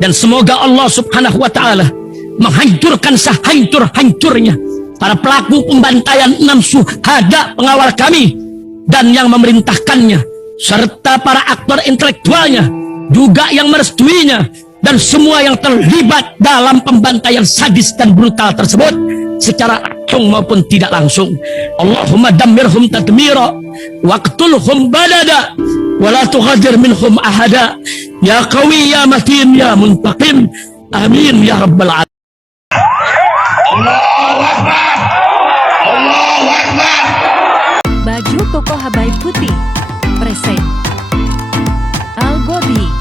Dan semoga Allah subhanahu wa ta'ala menghancurkan sehancur-hancurnya para pelaku pembantaian 6 syuhada pengawal kami dan yang memerintahkannya, serta para aktor intelektualnya juga yang merestuinya, dan semua yang terlibat dalam pembantaian sadis dan brutal tersebut secara langsung maupun tidak langsung. Allahumma dammirhum tadmira waqtulhum balada wala tughadir minhum ahada ya qawi ya matin ya muntaqim amin ya rabbal alamin. Allahu Akbar, Allahu Akbar. Baju koko Habaib Putih present Al Godi.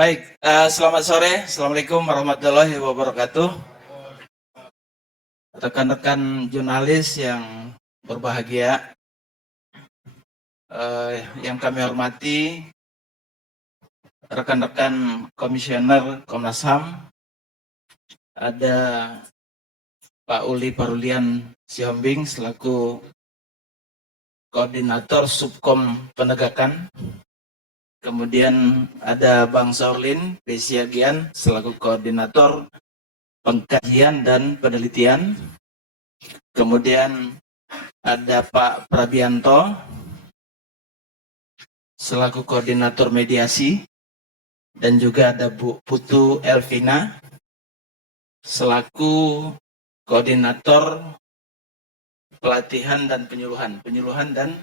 Baik, selamat sore. Assalamualaikum warahmatullahi wabarakatuh. Rekan-rekan jurnalis yang berbahagia, yang kami hormati, rekan-rekan komisioner Komnas HAM, ada Pak Uli Parulian Sihombing selaku Koordinator Subkom Penegakan. Kemudian ada Bang Saurlin Pesiagian selaku Koordinator Pengkajian dan Penelitian. Kemudian ada Pak Prabianto selaku Koordinator Mediasi. Dan juga ada Bu Putu Elvina selaku Koordinator Pelatihan dan Penyuluhan dan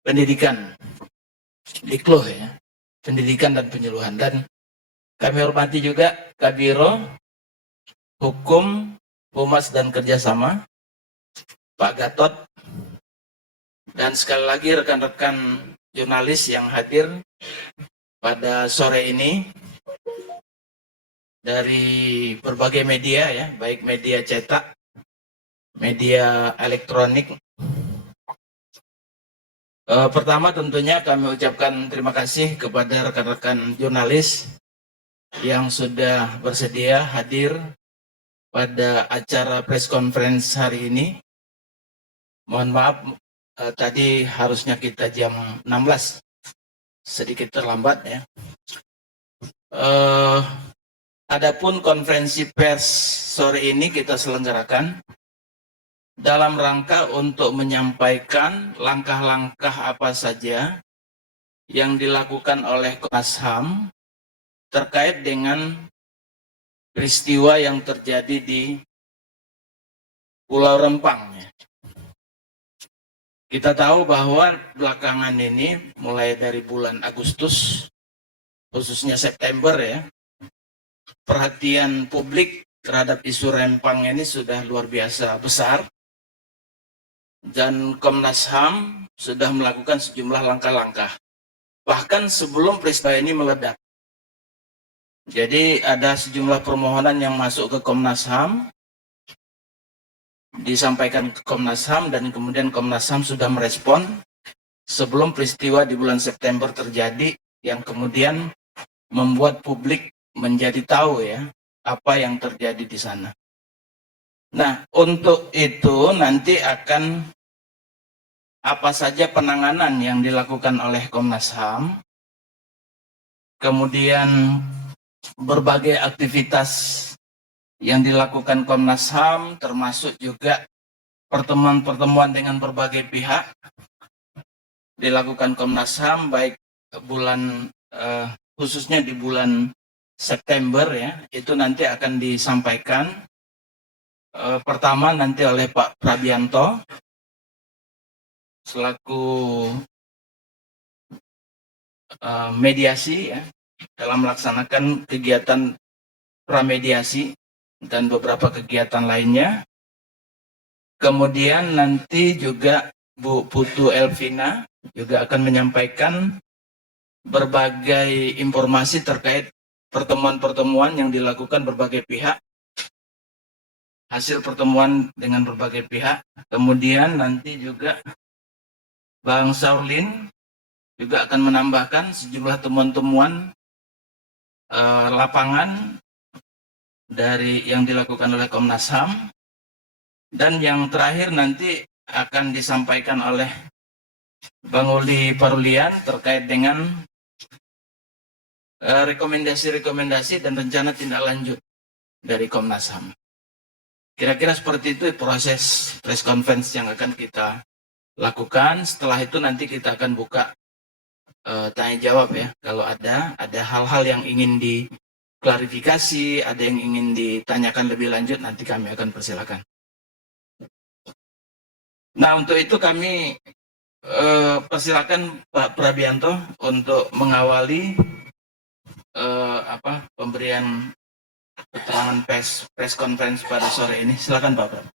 Pendidikan. Dikloh ya, pendidikan dan penyuluhan. Dan kami hormati juga Kabiro Hukum, Humas dan Kerjasama, Pak Gatot, dan sekali lagi rekan-rekan jurnalis yang hadir pada sore ini dari berbagai media ya, baik media cetak, media elektronik. Pertama tentunya kami ucapkan terima kasih kepada rekan-rekan jurnalis yang sudah bersedia hadir pada acara press conference hari ini. Mohon maaf, tadi harusnya kita jam 16, sedikit terlambat ya. Adapun konferensi pers sore ini kita selenggarakan dalam rangka untuk menyampaikan langkah-langkah apa saja yang dilakukan oleh Komnas HAM terkait dengan peristiwa yang terjadi di Pulau Rempang. Kita tahu bahwa belakangan ini mulai dari bulan Agustus, khususnya September ya, perhatian publik terhadap isu Rempang ini sudah luar biasa besar. Dan Komnas HAM sudah melakukan sejumlah langkah-langkah, bahkan sebelum peristiwa ini meledak. Jadi ada sejumlah permohonan yang masuk ke Komnas HAM, disampaikan ke Komnas HAM, dan kemudian Komnas HAM sudah merespon sebelum peristiwa di bulan September terjadi, yang kemudian membuat publik menjadi tahu ya apa yang terjadi di sana. Nah, untuk itu nanti akan apa saja penanganan yang dilakukan oleh Komnas HAM, kemudian berbagai aktivitas yang dilakukan Komnas HAM, termasuk juga pertemuan-pertemuan dengan berbagai pihak dilakukan Komnas HAM, baik bulan khususnya di bulan September ya, itu nanti akan disampaikan. Pertama nanti oleh Pak Prabianto selaku mediasi ya, dalam melaksanakan kegiatan pramediasi dan beberapa kegiatan lainnya. Kemudian nanti juga Bu Putu Elvina juga akan menyampaikan berbagai informasi terkait pertemuan-pertemuan yang dilakukan berbagai pihak hasil pertemuan dengan berbagai pihak. Kemudian nanti juga Bang Saurlin juga akan menambahkan sejumlah temuan-temuan lapangan dari yang dilakukan oleh Komnas HAM. Dan yang terakhir nanti akan disampaikan oleh Bang Uli Parulian terkait dengan rekomendasi-rekomendasi dan rencana tindak lanjut dari Komnas HAM. Kira-kira seperti itu proses press conference yang akan kita lakukan. Setelah itu nanti kita akan buka tanya jawab ya. Kalau ada hal-hal yang ingin diklarifikasi, ada yang ingin ditanyakan lebih lanjut, nanti kami akan persilakan. Nah, untuk itu kami persilakan Pak Prabianto untuk mengawali pemberian keterangan press conference pada sore ini. Silakan Pak Prab.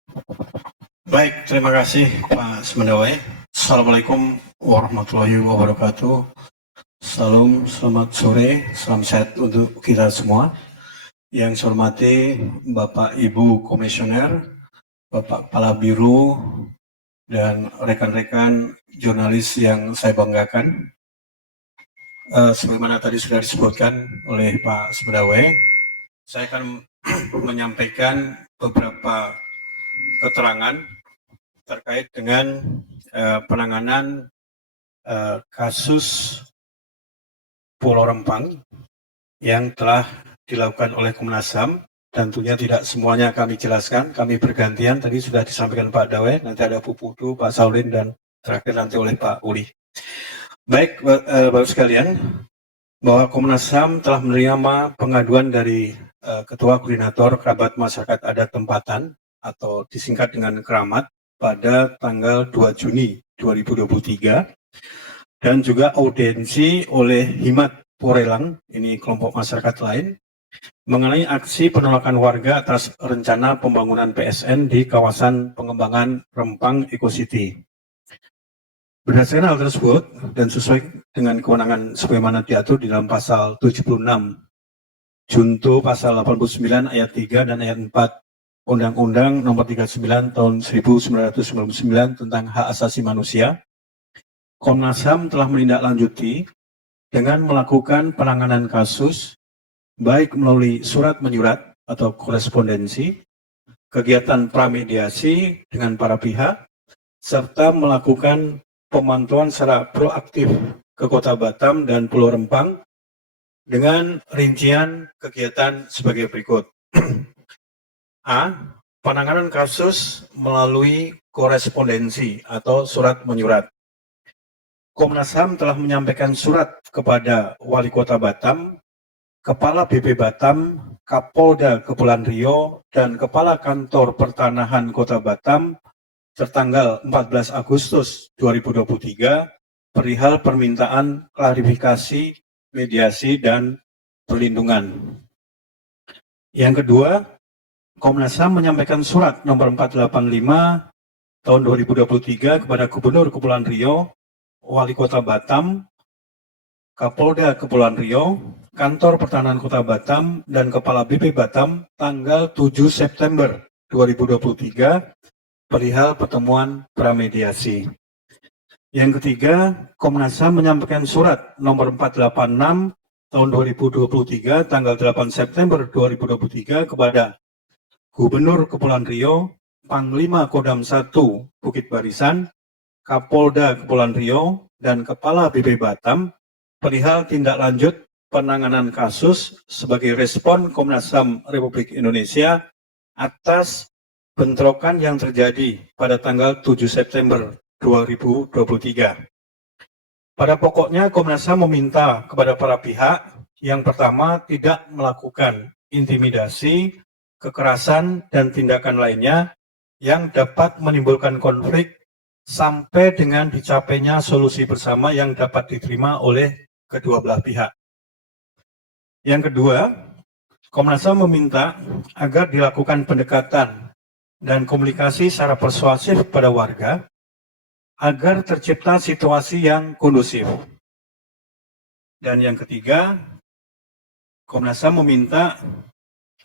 Baik, terima kasih Pak Semendawai. Assalamualaikum warahmatullahi wabarakatuh. Selamat sore, salam sehat untuk kita semua. Yang saya hormati Bapak Ibu Komisioner, Bapak Kepala Biro, dan rekan-rekan jurnalis yang saya banggakan. Sebagaimana tadi sudah disebutkan oleh Pak Semendawai, saya akan menyampaikan beberapa keterangan terkait dengan penanganan kasus Pulau Rempang yang telah dilakukan oleh Komnas HAM. Tentunya tidak semuanya kami jelaskan, kami bergantian. Tadi sudah disampaikan Pak Dawai, nanti ada Bu Putu, Pak Saulin, dan terakhir nanti oleh Pak Uli. Baik, Bapak sekalian, bahwa Komnas HAM telah menerima pengaduan dari Ketua Koordinator Kerabat Masyarakat Adat Tempatan, atau disingkat dengan Keramat, pada tanggal 2 Juni 2023, dan juga audiensi oleh Himat Porelang, ini kelompok masyarakat lain, mengenai aksi penolakan warga atas rencana pembangunan PSN di kawasan pengembangan Rempang Eco City. Berdasarkan hal tersebut dan sesuai dengan kewenangan sebagaimana diatur di dalam pasal 76 junto pasal 89 ayat 3 dan ayat 4 Undang-Undang Nomor 39 Tahun 1999 tentang Hak Asasi Manusia, Komnas HAM telah menindaklanjuti dengan melakukan penanganan kasus baik melalui surat menyurat atau korespondensi, kegiatan pramediasi dengan para pihak, serta melakukan pemantauan secara proaktif ke Kota Batam dan Pulau Rempang dengan rincian kegiatan sebagai berikut. A. Penanganan kasus melalui korespondensi atau surat menyurat. Komnas HAM telah menyampaikan surat kepada Wali Kota Batam, Kepala BP Batam, Kapolda Kepulauan Riau, dan Kepala Kantor Pertanahan Kota Batam tertanggal 14 Agustus 2023 perihal permintaan klarifikasi, mediasi, dan perlindungan. Yang kedua, Komnas HAM menyampaikan surat nomor 485 tahun 2023 kepada Gubernur Kepulauan Riau, Wali Kota Batam, Kapolda Kepulauan Riau, Kantor Pertahanan Kota Batam, dan Kepala BP Batam tanggal 7 September 2023 perihal pertemuan pramediasi. Yang ketiga, Komnas HAM menyampaikan surat nomor 486 tahun 2023 tanggal 8 September 2023 kepada Gubernur Kepulauan Riau, Panglima Kodam 1 Bukit Barisan, Kapolda Kepulauan Riau, dan Kepala BP Batam perihal tindak lanjut penanganan kasus sebagai respon Komnas HAM Republik Indonesia atas bentrokan yang terjadi pada tanggal 7 September 2023. Pada pokoknya Komnas HAM meminta kepada para pihak yang pertama tidak melakukan intimidasi, kekerasan, dan tindakan lainnya yang dapat menimbulkan konflik sampai dengan dicapainya solusi bersama yang dapat diterima oleh kedua belah pihak. Yang kedua, Komnas HAM meminta agar dilakukan pendekatan dan komunikasi secara persuasif pada warga agar tercipta situasi yang kondusif. Dan yang ketiga, Komnas HAM meminta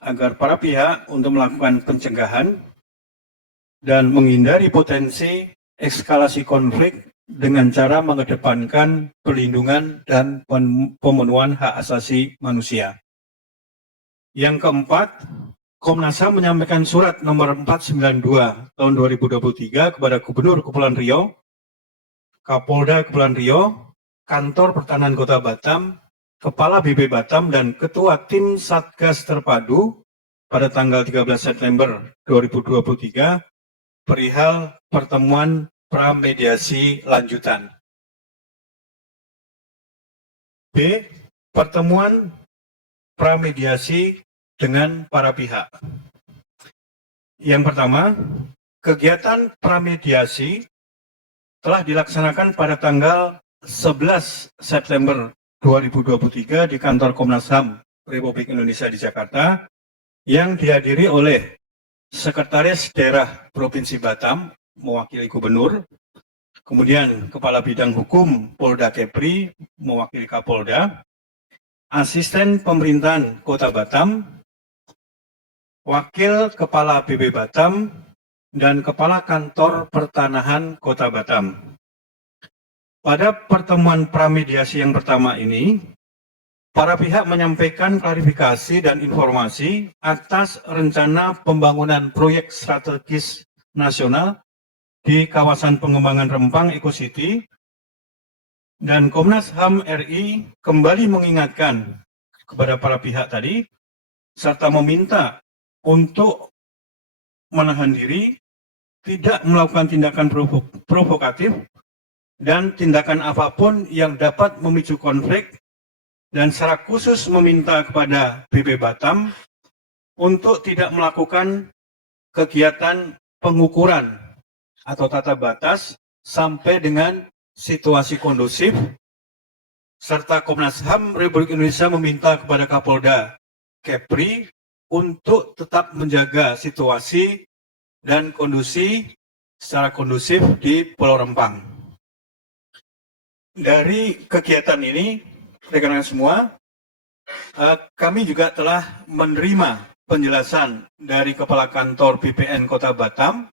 agar para pihak untuk melakukan pencegahan dan menghindari potensi eskalasi konflik dengan cara mengedepankan perlindungan dan pemenuhan hak asasi manusia. Yang keempat, Komnas HAM menyampaikan surat nomor 492 tahun 2023 kepada Gubernur Kepulauan Riau, Kapolda Kepulauan Riau, Kantor Pertahanan Kota Batam, Kepala BP Batam, dan Ketua Tim Satgas Terpadu pada tanggal 13 September 2023 perihal pertemuan pramediasi lanjutan. B. Pertemuan pramediasi dengan para pihak. Yang pertama, kegiatan pramediasi telah dilaksanakan pada tanggal 11 September 2023 di kantor Komnas HAM Republik Indonesia di Jakarta yang dihadiri oleh Sekretaris Daerah Provinsi Batam mewakili Gubernur, kemudian Kepala Bidang Hukum Polda Kepri mewakili Kapolda, Asisten Pemerintahan Kota Batam, Wakil Kepala BB Batam, dan Kepala Kantor Pertanahan Kota Batam. Pada pertemuan pramediasi yang pertama ini, para pihak menyampaikan klarifikasi dan informasi atas rencana pembangunan proyek strategis nasional di kawasan pengembangan Rempang Eco City, dan Komnas HAM RI kembali mengingatkan kepada para pihak tadi, serta meminta untuk menahan diri, tidak melakukan tindakan provokatif, dan tindakan apapun yang dapat memicu konflik, dan secara khusus meminta kepada BP Batam untuk tidak melakukan kegiatan pengukuran atau tata batas sampai dengan situasi kondusif, serta Komnas HAM Republik Indonesia meminta kepada Kapolda Kepri untuk tetap menjaga situasi dan kondisi secara kondusif di Pulau Rempang. Dari kegiatan ini, rekan-rekan semua, kami juga telah menerima penjelasan dari Kepala Kantor BPN Kota Batam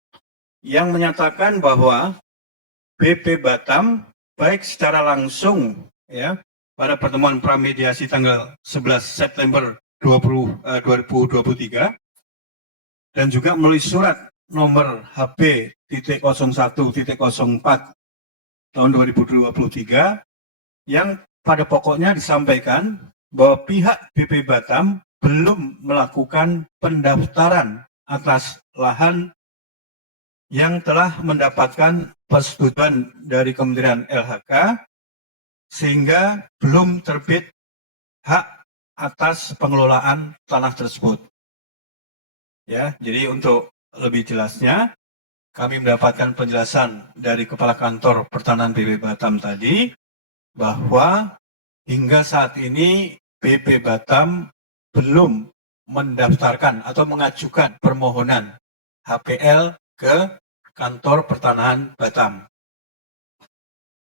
yang menyatakan bahwa BP Batam baik secara langsung ya pada pertemuan pramediasi tanggal 11 September 2023 dan juga melalui surat nomor HP.01.04 tahun 2023 yang pada pokoknya disampaikan bahwa pihak BP Batam belum melakukan pendaftaran atas lahan yang telah mendapatkan persetujuan dari Kementerian LHK sehingga belum terbit hak atas pengelolaan tanah tersebut. Ya, jadi untuk lebih jelasnya kami mendapatkan penjelasan dari Kepala Kantor Pertahanan BP Batam tadi bahwa hingga saat ini BP Batam belum mendaftarkan atau mengajukan permohonan HPL ke Kantor Pertanahan Batam.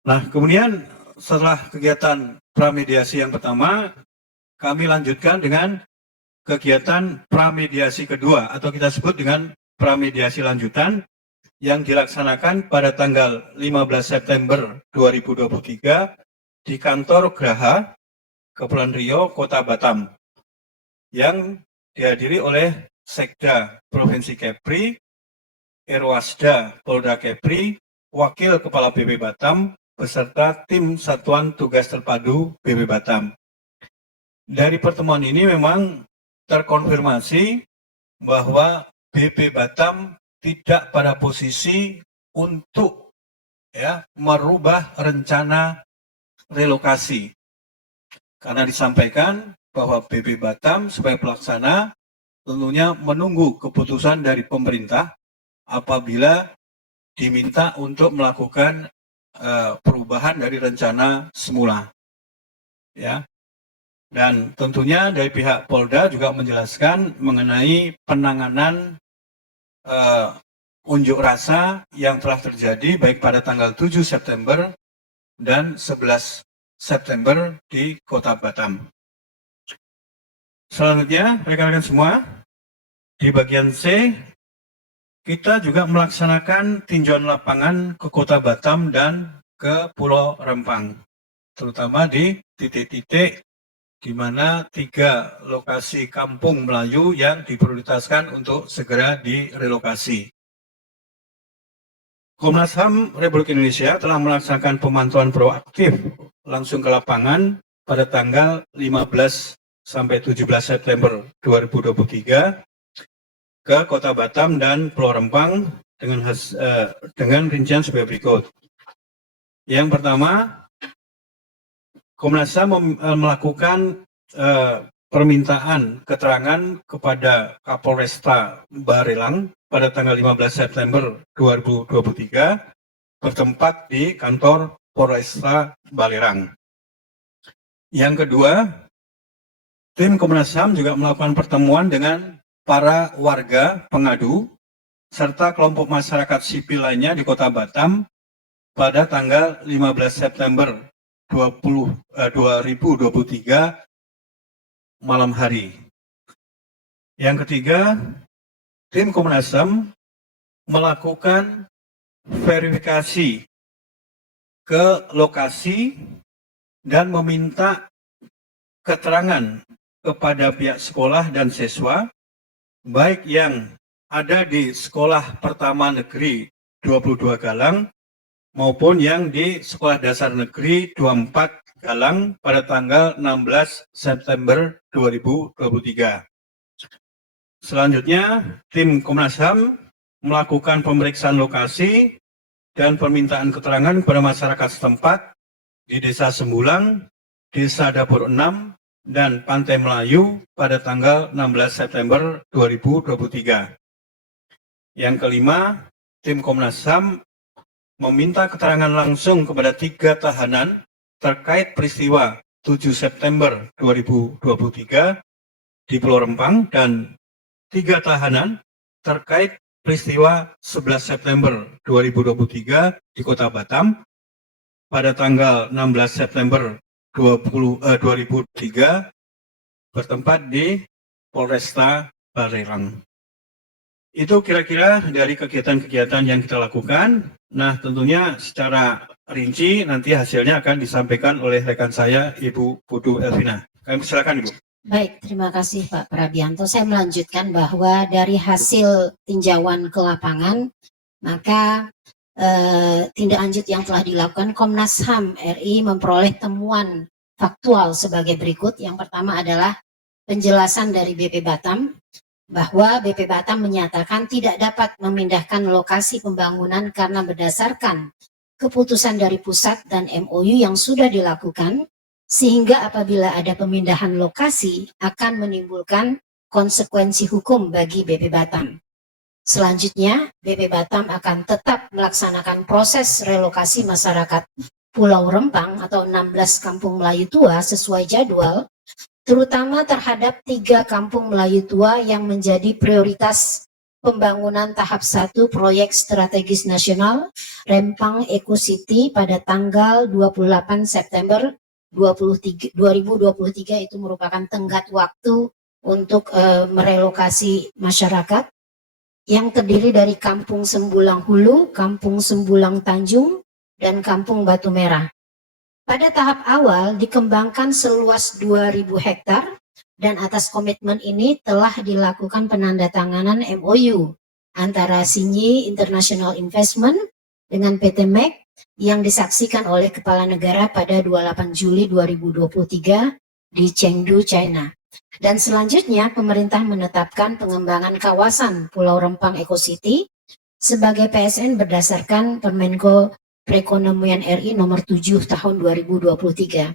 Nah, kemudian setelah kegiatan pramediasi yang pertama, kami lanjutkan dengan kegiatan pramediasi kedua atau kita sebut dengan pramediasi lanjutan yang dilaksanakan pada tanggal 15 September 2023 di kantor Graha, Kepulauan Riau, Kota Batam, yang dihadiri oleh Sekda Provinsi Kepri, Irwasda Polda Kepri, Wakil Kepala BB Batam, beserta Tim Satuan Tugas Terpadu BB Batam. Dari pertemuan ini memang terkonfirmasi bahwa BP Batam tidak pada posisi untuk merubah rencana relokasi, karena disampaikan bahwa BP Batam sebagai pelaksana tentunya menunggu keputusan dari pemerintah apabila diminta untuk melakukan perubahan dari rencana semula. Ya, dan tentunya dari pihak Polda juga menjelaskan mengenai penanganan unjuk rasa yang telah terjadi baik pada tanggal 7 September dan 11 September di Kota Batam. Selanjutnya, rekan-rekan semua, di bagian C, kita juga melaksanakan tinjauan lapangan ke Kota Batam dan ke Pulau Rempang, terutama di titik-titik di mana 3 lokasi kampung Melayu yang diprioritaskan untuk segera direlokasi. Komnas HAM Republik Indonesia telah melaksanakan pemantauan proaktif langsung ke lapangan pada tanggal 15 sampai 17 September 2023 ke Kota Batam dan Pulau Rempang dengan rincian sebagai berikut. Yang pertama, Komnas HAM melakukan permintaan keterangan kepada Kapolresta Barelang pada tanggal 15 September 2023 bertempat di kantor Polresta Balerang. Yang kedua, tim Komnas HAM juga melakukan pertemuan dengan para warga pengadu serta kelompok masyarakat sipil lainnya di Kota Batam pada tanggal 15 September 2023 malam hari. Yang ketiga, tim Komnas HAM melakukan verifikasi ke lokasi dan meminta keterangan kepada pihak sekolah dan siswa, baik yang ada di Sekolah Pertama Negeri 22 Galang maupun yang di Sekolah Dasar Negeri 24 Galang pada tanggal 16 September 2023. Selanjutnya, tim Komnas HAM melakukan pemeriksaan lokasi dan permintaan keterangan kepada masyarakat setempat di Desa Sembulang, Desa Dapur 6, dan Pantai Melayu pada tanggal 16 September 2023. Yang kelima, tim Komnas HAM meminta keterangan langsung kepada 3 tahanan terkait peristiwa 7 September 2023 di Pulau Rempang dan 3 tahanan terkait peristiwa 11 September 2023 di Kota Batam pada tanggal 16 September 2003 bertempat di Polresta Barelang. Itu kira-kira dari kegiatan-kegiatan yang kita lakukan. Nah, tentunya secara rinci nanti hasilnya akan disampaikan oleh rekan saya, Ibu Putu Elvina. Kami silakan, Ibu. Baik, terima kasih Pak Prabianto. Saya melanjutkan bahwa dari hasil tinjauan ke lapangan, maka tindak lanjut yang telah dilakukan Komnas HAM RI memperoleh temuan faktual sebagai berikut. Yang pertama adalah penjelasan dari BP Batam, bahwa BP Batam menyatakan tidak dapat memindahkan lokasi pembangunan karena berdasarkan keputusan dari pusat dan MOU yang sudah dilakukan, sehingga apabila ada pemindahan lokasi akan menimbulkan konsekuensi hukum bagi BP Batam. Selanjutnya, BP Batam akan tetap melaksanakan proses relokasi masyarakat Pulau Rempang atau 16 kampung Melayu tua sesuai jadwal, terutama terhadap 3 kampung Melayu tua yang menjadi prioritas pembangunan tahap 1 proyek strategis nasional Rempang Eco City pada tanggal 28 September 2023 itu merupakan tenggat waktu untuk merelokasi masyarakat yang terdiri dari Kampung Sembulang Hulu, Kampung Sembulang Tanjung, dan Kampung Batu Merah. Pada tahap awal dikembangkan seluas 2.000 hektar dan atas komitmen ini telah dilakukan penandatanganan MOU antara Sinyi International Investment dengan PT MEC yang disaksikan oleh Kepala Negara pada 28 Juli 2023 di Chengdu, China. Dan selanjutnya pemerintah menetapkan pengembangan kawasan Pulau Rempang Eco City sebagai PSN berdasarkan Permenko Perekonomian RI nomor 7 tahun 2023.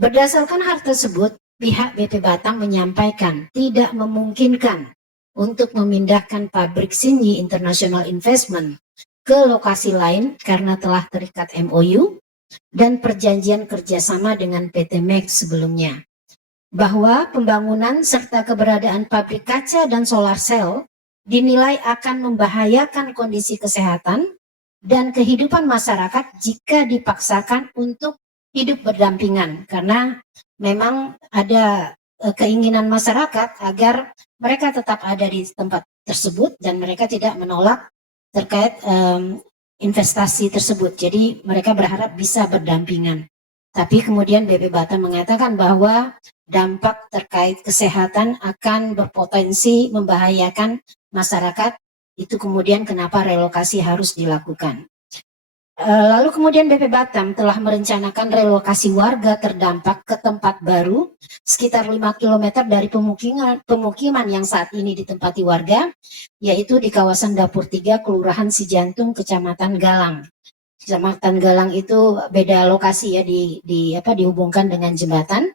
Berdasarkan hal tersebut, pihak BP Batam menyampaikan tidak memungkinkan untuk memindahkan pabrik Sinyi International Investment ke lokasi lain karena telah terikat MOU dan perjanjian kerjasama dengan PT MEC sebelumnya. Bahwa pembangunan serta keberadaan pabrik kaca dan solar cell dinilai akan membahayakan kondisi kesehatan dan kehidupan masyarakat jika dipaksakan untuk hidup berdampingan, karena memang ada keinginan masyarakat agar mereka tetap ada di tempat tersebut dan mereka tidak menolak terkait investasi tersebut. Jadi mereka berharap bisa berdampingan. Tapi kemudian BP Batam mengatakan bahwa dampak terkait kesehatan akan berpotensi membahayakan masyarakat. Itu kemudian kenapa relokasi harus dilakukan. Lalu kemudian BP Batam telah merencanakan relokasi warga terdampak ke tempat baru sekitar 5 km dari pemukiman yang saat ini ditempati warga, yaitu di kawasan Dapur 3, Kelurahan Sijantung, Kecamatan Galang. Kecamatan Galang itu beda lokasi ya, dihubungkan dengan jembatan.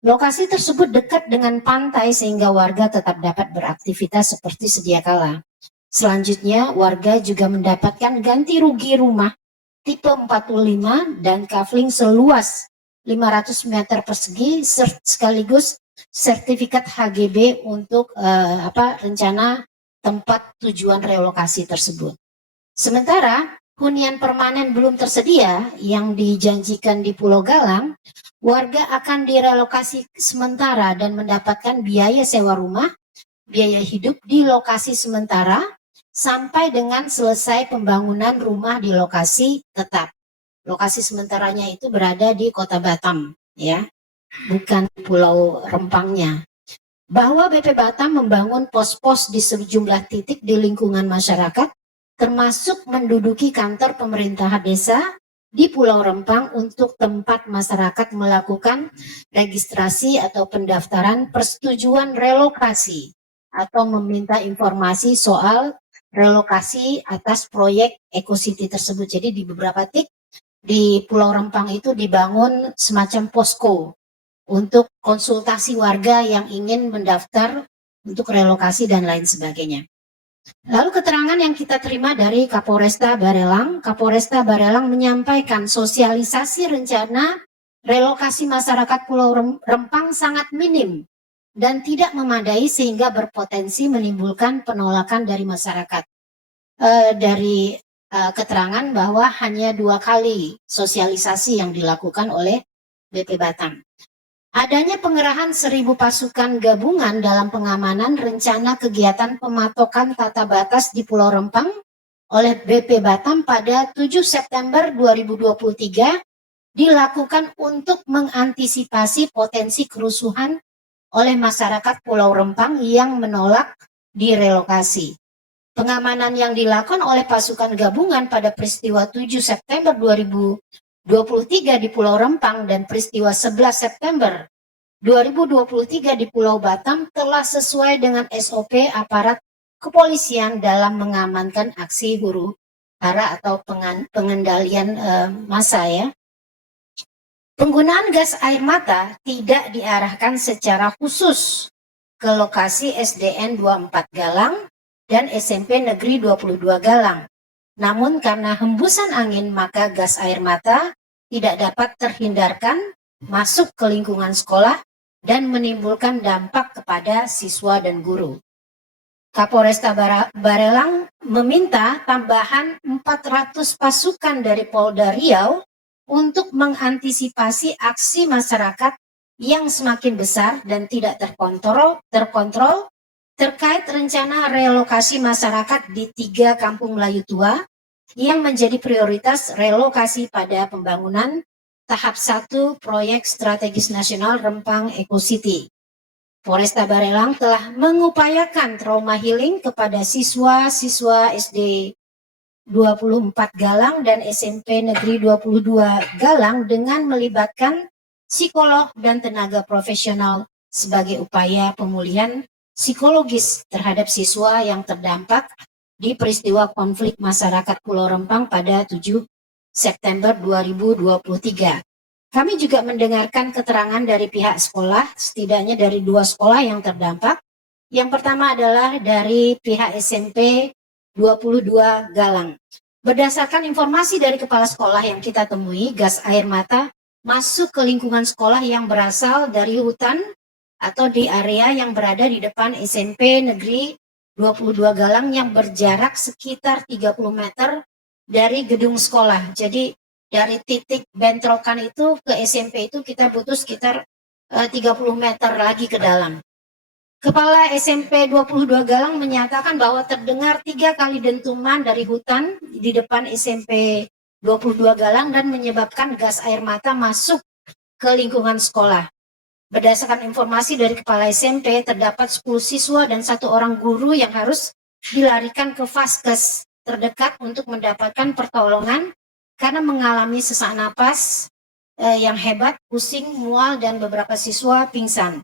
Lokasi tersebut dekat dengan pantai sehingga warga tetap dapat beraktivitas seperti sedia kala. Selanjutnya, warga juga mendapatkan ganti rugi rumah tipe 45 dan kafling seluas 500 meter persegi sekaligus sertifikat HGB untuk rencana tempat tujuan relokasi tersebut. Sementara hunian permanen belum tersedia yang dijanjikan di Pulau Galang, warga akan direlokasi sementara dan mendapatkan biaya sewa rumah, biaya hidup di lokasi sementara sampai dengan selesai pembangunan rumah di lokasi tetap. Lokasi sementaranya itu berada di Kota Batam, ya, bukan Pulau Rempangnya. Bahwa BP Batam membangun pos-pos di sejumlah titik di lingkungan masyarakat, termasuk menduduki kantor pemerintahan desa di Pulau Rempang untuk tempat masyarakat melakukan registrasi atau pendaftaran persetujuan relokasi atau meminta informasi soal relokasi atas proyek EcoCity tersebut. Jadi di beberapa titik di Pulau Rempang itu dibangun semacam posko untuk konsultasi warga yang ingin mendaftar untuk relokasi dan lain sebagainya. Lalu keterangan yang kita terima dari Kapolresta Barelang, Kapolresta Barelang menyampaikan sosialisasi rencana relokasi masyarakat Pulau Rempang sangat minim dan tidak memadai sehingga berpotensi menimbulkan penolakan dari masyarakat. Dari keterangan bahwa hanya 2 kali sosialisasi yang dilakukan oleh BP Batam. Adanya pengerahan 1.000 pasukan gabungan dalam pengamanan rencana kegiatan pematokan tata batas di Pulau Rempang oleh BP Batam pada 7 September 2023 dilakukan untuk mengantisipasi potensi kerusuhan oleh masyarakat Pulau Rempang yang menolak direlokasi. Pengamanan yang dilakukan oleh pasukan gabungan pada peristiwa 7 September 2023 di Pulau Rempang dan peristiwa 11 September 2023 di Pulau Batam telah sesuai dengan SOP aparat kepolisian dalam mengamankan aksi huru-hara atau pengendalian massa, ya. Penggunaan gas air mata tidak diarahkan secara khusus ke lokasi SDN 24 Galang dan SMP Negeri 22 Galang. Namun karena hembusan angin maka gas air mata tidak dapat terhindarkan masuk ke lingkungan sekolah dan menimbulkan dampak kepada siswa dan guru. Kapolresta Barelang meminta tambahan 400 pasukan dari Polda Riau untuk mengantisipasi aksi masyarakat yang semakin besar dan tidak terkontrol terkait rencana relokasi masyarakat di 3 Kampung Melayu Tua yang menjadi prioritas relokasi pada pembangunan tahap 1 proyek strategis nasional Rempang EcoCity. Polresta Barelang telah mengupayakan trauma healing kepada siswa-siswa SD 24 Galang dan SMP Negeri 22 Galang dengan melibatkan psikolog dan tenaga profesional sebagai upaya pemulihan psikologis terhadap siswa yang terdampak di peristiwa konflik masyarakat Pulau Rempang pada 7 September 2023. Kami juga mendengarkan keterangan dari pihak sekolah, setidaknya dari 2 sekolah yang terdampak. Yang pertama adalah dari pihak SMP 22 Galang. Berdasarkan informasi dari kepala sekolah yang kita temui, gas air mata masuk ke lingkungan sekolah yang berasal dari hutan atau di area yang berada di depan SMP Negeri 22 Galang yang berjarak sekitar 30 meter dari gedung sekolah. Jadi dari titik bentrokan itu ke SMP itu kita butuh sekitar 30 meter lagi ke dalam. Kepala SMP 22 Galang menyatakan bahwa terdengar 3 kali dentuman dari hutan di depan SMP 22 Galang dan menyebabkan gas air mata masuk ke lingkungan sekolah. Berdasarkan informasi dari kepala SMP, terdapat 10 siswa dan 1 orang guru yang harus dilarikan ke vaskes terdekat untuk mendapatkan pertolongan karena mengalami sesak napas yang hebat, pusing, mual, dan beberapa siswa pingsan.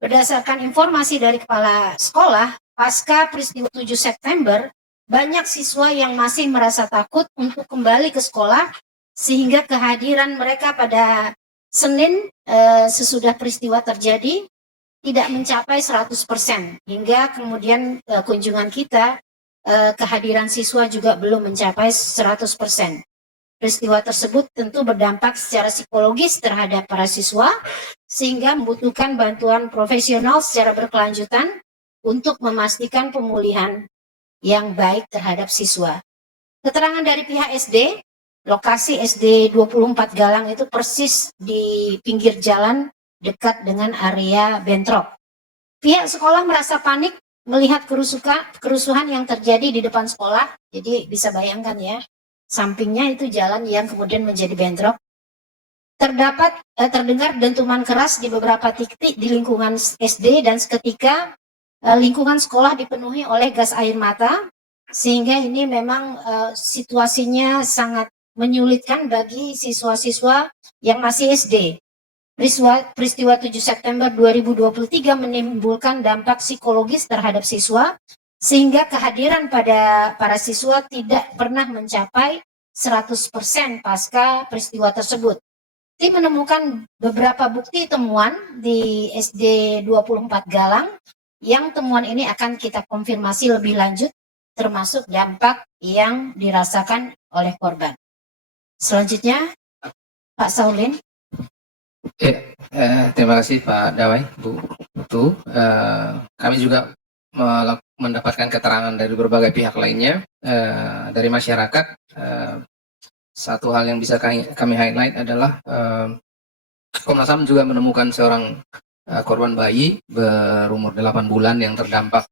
Berdasarkan informasi dari kepala sekolah, pasca peristiwa 7 September, banyak siswa yang masih merasa takut untuk kembali ke sekolah, sehingga kehadiran mereka pada Senin sesudah peristiwa terjadi tidak mencapai 100%, hingga kemudian kunjungan kita, kehadiran siswa juga belum mencapai 100%. Peristiwa tersebut tentu berdampak secara psikologis terhadap para siswa, sehingga membutuhkan bantuan profesional secara berkelanjutan untuk memastikan pemulihan yang baik terhadap siswa. Keterangan dari pihak SD, lokasi SD 24 Galang itu persis di pinggir jalan dekat dengan area bentrok. Pihak sekolah merasa panik melihat kerusuhan yang terjadi di depan sekolah, jadi bisa bayangkan ya, sampingnya itu jalan yang kemudian menjadi bentrok. Terdengar dentuman keras di beberapa titik di lingkungan SD dan seketika lingkungan sekolah dipenuhi oleh gas air mata, sehingga ini memang situasinya sangat menyulitkan bagi siswa-siswa yang masih SD. Peristiwa 7 September 2023 menimbulkan dampak psikologis terhadap siswa, sehingga kehadiran pada para siswa tidak pernah mencapai 100% pasca peristiwa tersebut. Tim menemukan beberapa bukti temuan di SD 24 Galang, yang temuan ini akan kita konfirmasi lebih lanjut, termasuk dampak yang dirasakan oleh korban. Selanjutnya, Pak Saulin. Terima kasih Pak Dawai, Bu Putu. Kami juga mendapatkan keterangan dari berbagai pihak lainnya, dari masyarakat. Satu hal yang bisa kami highlight adalah Komnas HAM juga menemukan seorang korban bayi berumur 8 bulan yang terdampak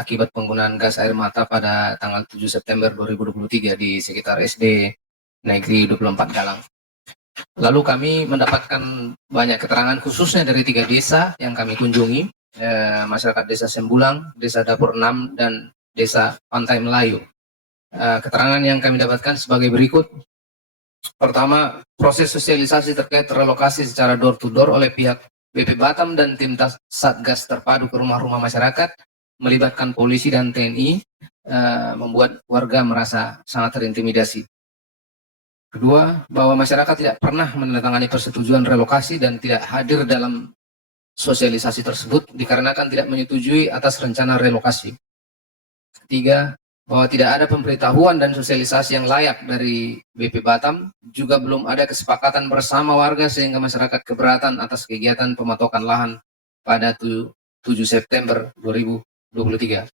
akibat penggunaan gas air mata pada tanggal 7 September 2023 di sekitar SD Negeri 24 Galang. Lalu kami mendapatkan banyak keterangan khususnya dari 3 desa yang kami kunjungi, masyarakat Desa Sembulang, Desa Dapur 6, dan Desa Pantai Melayu. Keterangan yang kami dapatkan sebagai berikut. Pertama, proses sosialisasi terkait relokasi secara door to door oleh pihak BP Batam dan tim Satgas terpadu ke rumah-rumah masyarakat melibatkan polisi dan TNI membuat warga merasa sangat terintimidasi. Kedua, bahwa masyarakat tidak pernah menandatangani persetujuan relokasi dan tidak hadir dalam sosialisasi tersebut dikarenakan tidak menyetujui atas rencana relokasi. Ketiga, bahwa tidak ada pemberitahuan dan sosialisasi yang layak dari BP Batam, juga belum ada kesepakatan bersama warga sehingga masyarakat keberatan atas kegiatan pematokan lahan pada 7 September 2023.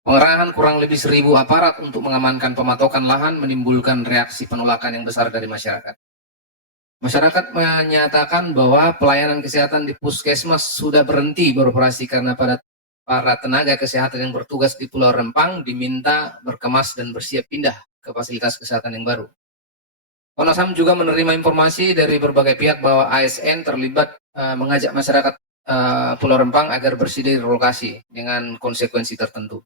Pengerahan kurang lebih 1.000 aparat untuk mengamankan pematokan lahan menimbulkan reaksi penolakan yang besar dari masyarakat. Masyarakat menyatakan bahwa pelayanan kesehatan di puskesmas sudah berhenti beroperasi karena para tenaga kesehatan yang bertugas di Pulau Rempang diminta berkemas dan bersiap pindah ke fasilitas kesehatan yang baru. Komnas HAM juga menerima informasi dari berbagai pihak bahwa ASN terlibat mengajak masyarakat Pulau Rempang agar bersedia relokasi dengan konsekuensi tertentu.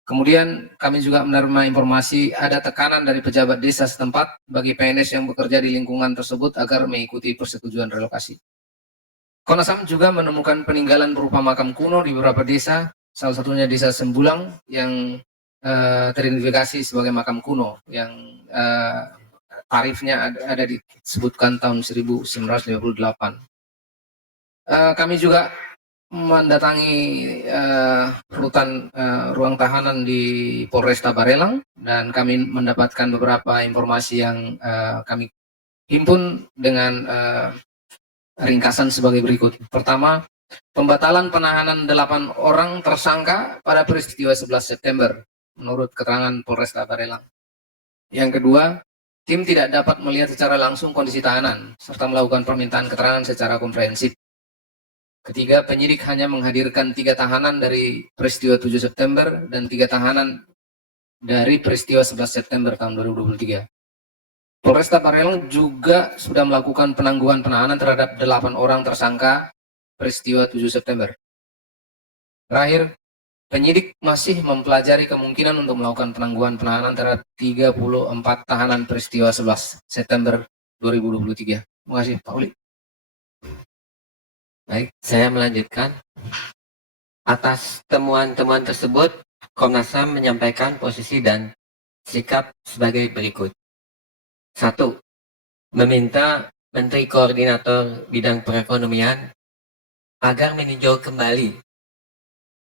Kemudian kami juga menerima informasi ada tekanan dari pejabat desa setempat bagi PNS yang bekerja di lingkungan tersebut agar mengikuti persetujuan relokasi. Komnas HAM juga menemukan peninggalan berupa makam kuno di beberapa desa, salah satunya Desa Sembulang yang teridentifikasi sebagai makam kuno yang tarifnya ada disebutkan tahun 1958. Kami juga mendatangi ruang tahanan di Polresta Barelang dan kami mendapatkan beberapa informasi yang kami himpun dengan ringkasan sebagai berikut. Pertama, pembatalan penahanan 8 orang tersangka pada peristiwa 11 September menurut keterangan Polresta Barelang. Yang kedua, Tim tidak dapat melihat secara langsung kondisi tahanan, serta melakukan permintaan keterangan secara komprehensif. Ketiga, penyidik hanya menghadirkan 3 tahanan dari peristiwa 7 September dan 3 tahanan dari peristiwa 11 September tahun 2023. Polresta Barelang juga sudah melakukan penangguhan penahanan terhadap 8 orang tersangka peristiwa 7 September. Terakhir, penyidik masih mempelajari kemungkinan untuk melakukan penangguhan penahanan terhadap 34 tahanan peristiwa 11 September 2023. Terima kasih, Pak Uli. Baik, saya melanjutkan. Atas temuan-temuan tersebut, Komnas HAM menyampaikan posisi dan sikap sebagai berikut. 1. Meminta Menteri Koordinator Bidang Perekonomian agar meninjau kembali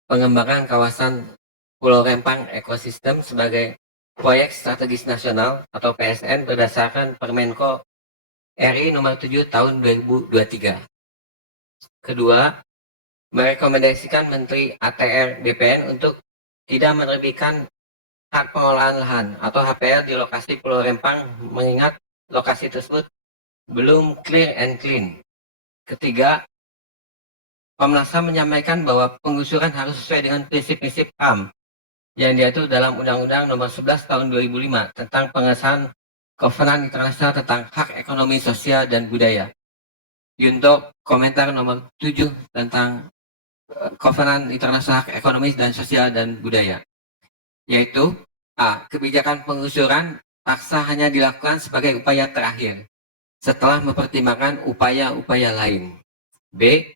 pengembangan kawasan Pulau Rempang Ekosistem sebagai proyek strategis nasional atau PSN berdasarkan Permenko RI nomor 7 tahun 2023. Kedua, merekomendasikan Menteri ATR BPN untuk tidak menerbitkan hak pengolahan lahan atau HPL di lokasi Pulau Rempang mengingat lokasi tersebut belum clear and clean. Ketiga, Komnas HAM menyampaikan bahwa penggusuran harus sesuai dengan prinsip-prinsip HAM yang diatur dalam Undang-Undang Nomor 11 Tahun 2005 tentang pengesahan Kovenan Internasional tentang Hak Ekonomi Sosial dan Budaya. Untuk komentar nomor 7 tentang Kovenan Internasional Hak Ekonomi dan Sosial dan Budaya, yaitu A. Kebijakan penggusuran paksa hanya dilakukan sebagai upaya terakhir setelah mempertimbangkan upaya-upaya lain. B.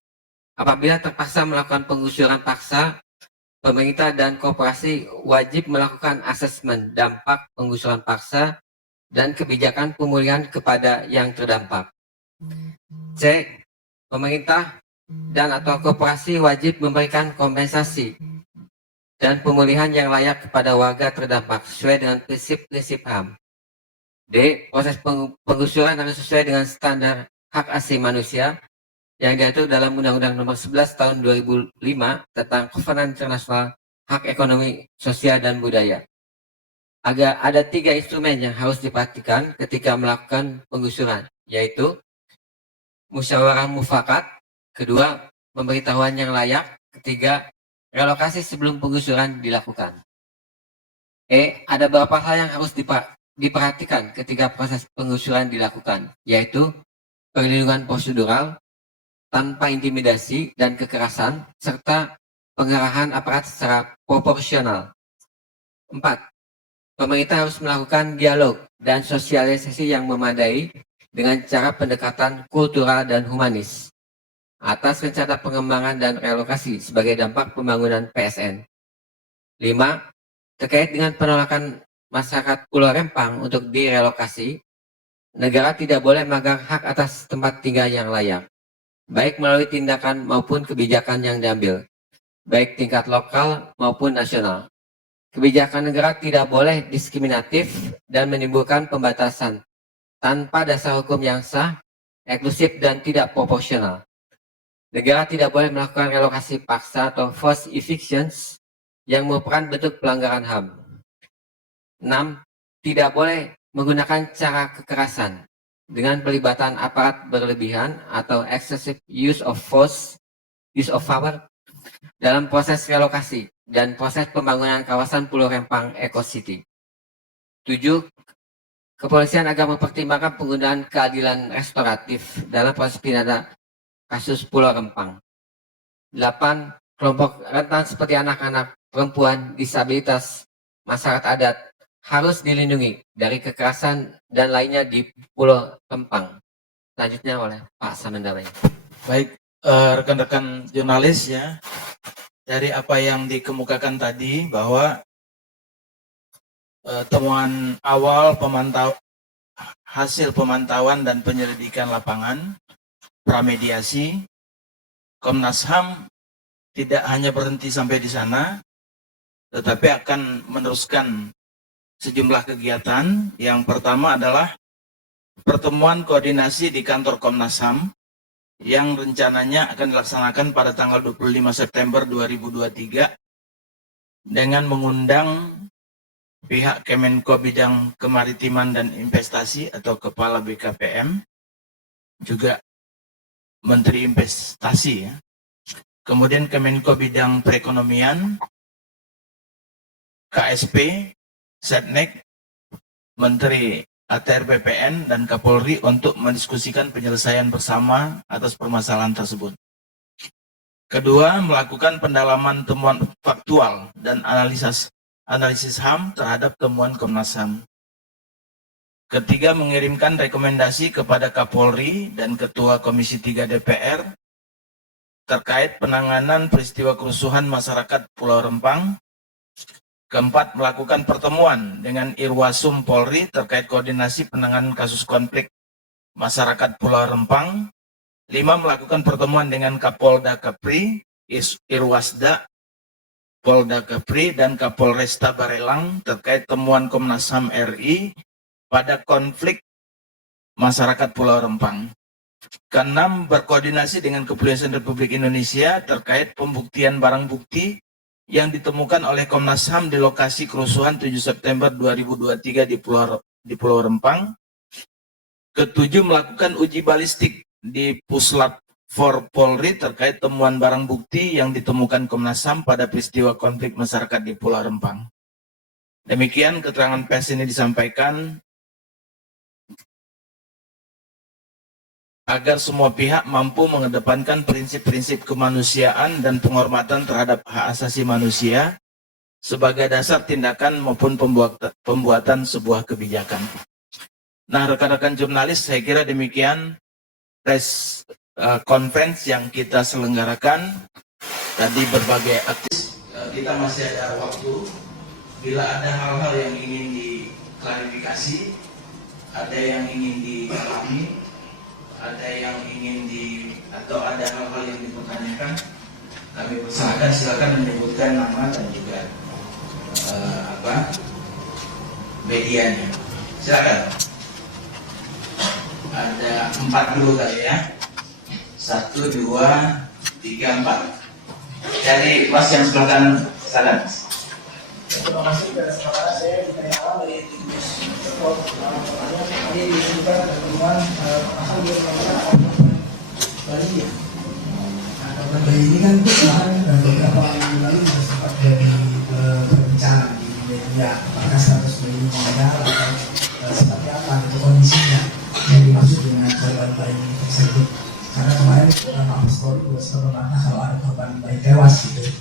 Apabila terpaksa melakukan penggusuran paksa, pemerintah dan koperasi wajib melakukan asesmen dampak penggusuran paksa dan kebijakan pemulihan kepada yang terdampak. C. Pemerintah dan atau koperasi wajib memberikan kompensasi dan pemulihan yang layak kepada warga terdampak sesuai dengan prinsip-prinsip HAM. D. Proses penggusuran harus sesuai dengan standar hak asasi manusia yang diatur dalam Undang-Undang Nomor 11 Tahun 2005 tentang Kovenan Internasional Hak Ekonomi Sosial dan Budaya. Ada 3 instrumen yang harus diperhatikan ketika melakukan penggusuran, yaitu musyawarah mufakat, kedua, pemberitahuan yang layak, ketiga, relokasi sebelum penggusuran dilakukan. Ada beberapa hal yang harus diperhatikan ketika proses penggusuran dilakukan, yaitu perlindungan prosedural, tanpa intimidasi dan kekerasan, serta pengerahan aparat secara proporsional. 4. Pemerintah harus melakukan dialog dan sosialisasi yang memadai dengan cara pendekatan kultural dan humanis atas rencana pengembangan dan relokasi sebagai dampak pembangunan PSN. 5. Terkait dengan penolakan masyarakat Pulau Rempang untuk direlokasi, negara tidak boleh melanggar hak atas tempat tinggal yang layak, baik melalui tindakan maupun kebijakan yang diambil, baik tingkat lokal maupun nasional. Kebijakan negara tidak boleh diskriminatif dan menimbulkan pembatasan tanpa dasar hukum yang sah, eksklusif, dan tidak proporsional. Negara tidak boleh melakukan relokasi paksa atau forced evictions yang merupakan bentuk pelanggaran HAM. 6. Tidak boleh menggunakan cara kekerasan dengan pelibatan aparat berlebihan atau excessive use of force, use of power dalam proses relokasi dan proses pembangunan kawasan Pulau Rempang Eco City. 7. Kepolisian akan mempertimbangkan penggunaan keadilan restoratif dalam proses pidana kasus Pulau Rempang. 8. Kelompok rentan seperti anak-anak, perempuan, disabilitas, masyarakat adat harus dilindungi dari kekerasan dan lainnya di Pulau Rempang. Selanjutnya oleh Pak Samendawai. Baik, rekan-rekan jurnalis ya, dari apa yang dikemukakan tadi bahwa temuan awal hasil pemantauan dan penyelidikan lapangan, pramediasi, Komnas HAM tidak hanya berhenti sampai di sana, tetapi akan meneruskan sejumlah kegiatan. Yang pertama adalah pertemuan koordinasi di kantor Komnas HAM yang rencananya akan dilaksanakan pada tanggal 25 September 2023 dengan mengundang pihak Kemenko Bidang Kemaritiman dan Investasi atau Kepala BKPM, juga Menteri Investasi ya. Kemudian Kemenko Bidang Perekonomian, KSP, Setnek, Menteri ATR BPN, dan Kapolri untuk mendiskusikan penyelesaian bersama atas permasalahan tersebut. Kedua, melakukan pendalaman temuan faktual dan analisis HAM terhadap temuan Komnas HAM. Ketiga, mengirimkan rekomendasi kepada Kapolri dan Ketua Komisi 3 DPR terkait penanganan peristiwa kerusuhan masyarakat Pulau Rempang. Keempat, melakukan pertemuan dengan Irwasum Polri terkait koordinasi penanganan kasus konflik masyarakat Pulau Rempang. 5, melakukan pertemuan dengan Kapolda Kepri, Irwasda, Polda Kepri, dan Kapolresta Barelang terkait temuan Komnas HAM RI pada konflik masyarakat Pulau Rempang. Keenam, berkoordinasi dengan Kepolisian Republik Indonesia terkait pembuktian barang bukti yang ditemukan oleh Komnas HAM di lokasi kerusuhan 7 September 2023 di Pulau Rempang. Ketujuh, melakukan uji balistik di Puslap 4 Polri terkait temuan barang bukti yang ditemukan Komnas HAM pada peristiwa konflik masyarakat di Pulau Rempang. Demikian keterangan pers ini disampaikan agar semua pihak mampu mengedepankan prinsip-prinsip kemanusiaan dan penghormatan terhadap hak asasi manusia sebagai dasar tindakan maupun pembuatan sebuah kebijakan. Nah, rekan-rekan jurnalis, saya kira demikian press conference yang kita selenggarakan. Tadi berbagai aktivitas, kita masih ada waktu. Bila ada hal-hal yang ingin diklarifikasi, ada yang ingin dipahami, ada yang ingin atau ada hal-hal yang dipertanyakan, kami persilakan, silakan menyebutkan nama dan juga medianya. Silakan. Ada 4 dulu kali ya. 1, 2, 3, 4. Dari Mas yang sebelah kanan, silakan. Terima kasih atas kesempatan saya ditanyakan dari Timus. Tadi disebutkan temuan asal dia melakukan bayi ya. Nah, korban bayi ini kan kemarin beberapa minggu lalu sempat jadi perbincangan di media. Apakah status bayi meninggal atau seperti apa itu kondisinya yang dimaksud dengan korban bayi tersebut? Karena kemarin Pak Polri juga sempat membantah kalau ada korban bayi tewas gitu.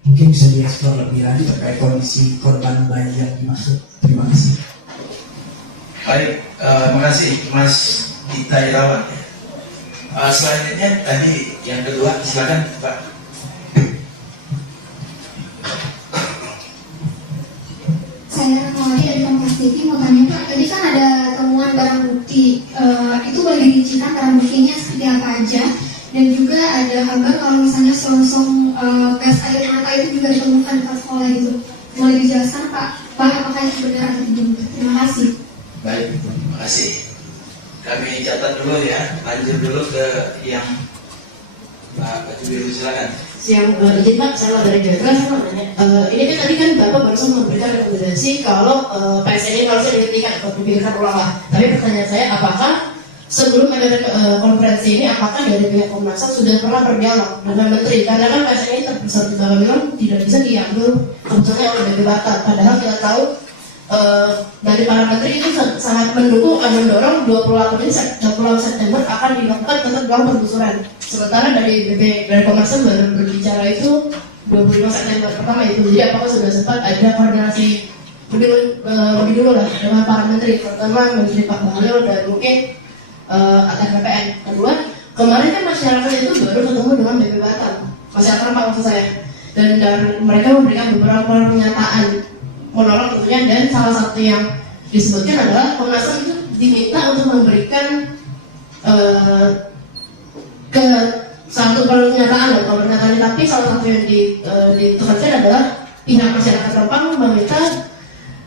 Mungkin bisa dieksplor lebih lanjut terkait kondisi korban bayi yang dimaksud. Terima kasih. Baik, terima kasih Mas Dita Irawan. Selanjutnya tadi yang kedua, silakan Pak. Saya Mawari dari Kompas TV mau tanya Pak, tadi kan ada temuan barang bukti, itu boleh dirincikan barang buktinya seperti apa aja? Dan juga ada kabar kalau misalnya selongsong gas air mata itu juga ditemukan di sekolah gitu. Boleh dijelaskan Pak apakah itu benar atau tidak? Terima kasih. Baik, terima kasih. Kami catat dulu ya, lanjut dulu ke yang Pak Baju Biru, silakan. Siang, izin Pak, saya dari Jakarta. Saya mau nanya, ini kan tadi kan Bapak barusan memberikan rekomendasi kalau PSN ini harusnya dihentikan atau dipikirkan ulang lah. Tapi pertanyaan saya, apakah sebelum ada konferensi ini, apakah dari pihak Komnas HAM sudah pernah berdialog dengan Menteri? Karena kan PSN ini seperti Bapak bilang tidak bisa diambil keputusannya oleh BPBATA. Padahal kita tahu dari para menteri itu sangat mendukung dan mendorong 28 September akan dilakukan tentang penggusuran. Sementara dari Komnas HAM baru berbicara itu 25 September pertama itu. Jadi apakah sudah sempat ada koordinasi lebih dulu lah dengan para menteri, pertama Menteri Pak Bahlil dan mungkin ATR BPN. Kedua, kemarin kan masyarakat itu baru ketemu dengan BPBATA, masyarakat Pak maksud saya, dan mereka memberikan beberapa pernyataan menolak tentunya, dan salah satu yang disebutkan adalah Komnas HAM itu diminta untuk memberikan ke satu pernyataan loh, pernyataan, tapi salah satu yang ditekankan adalah pihak masyarakat Rempang meminta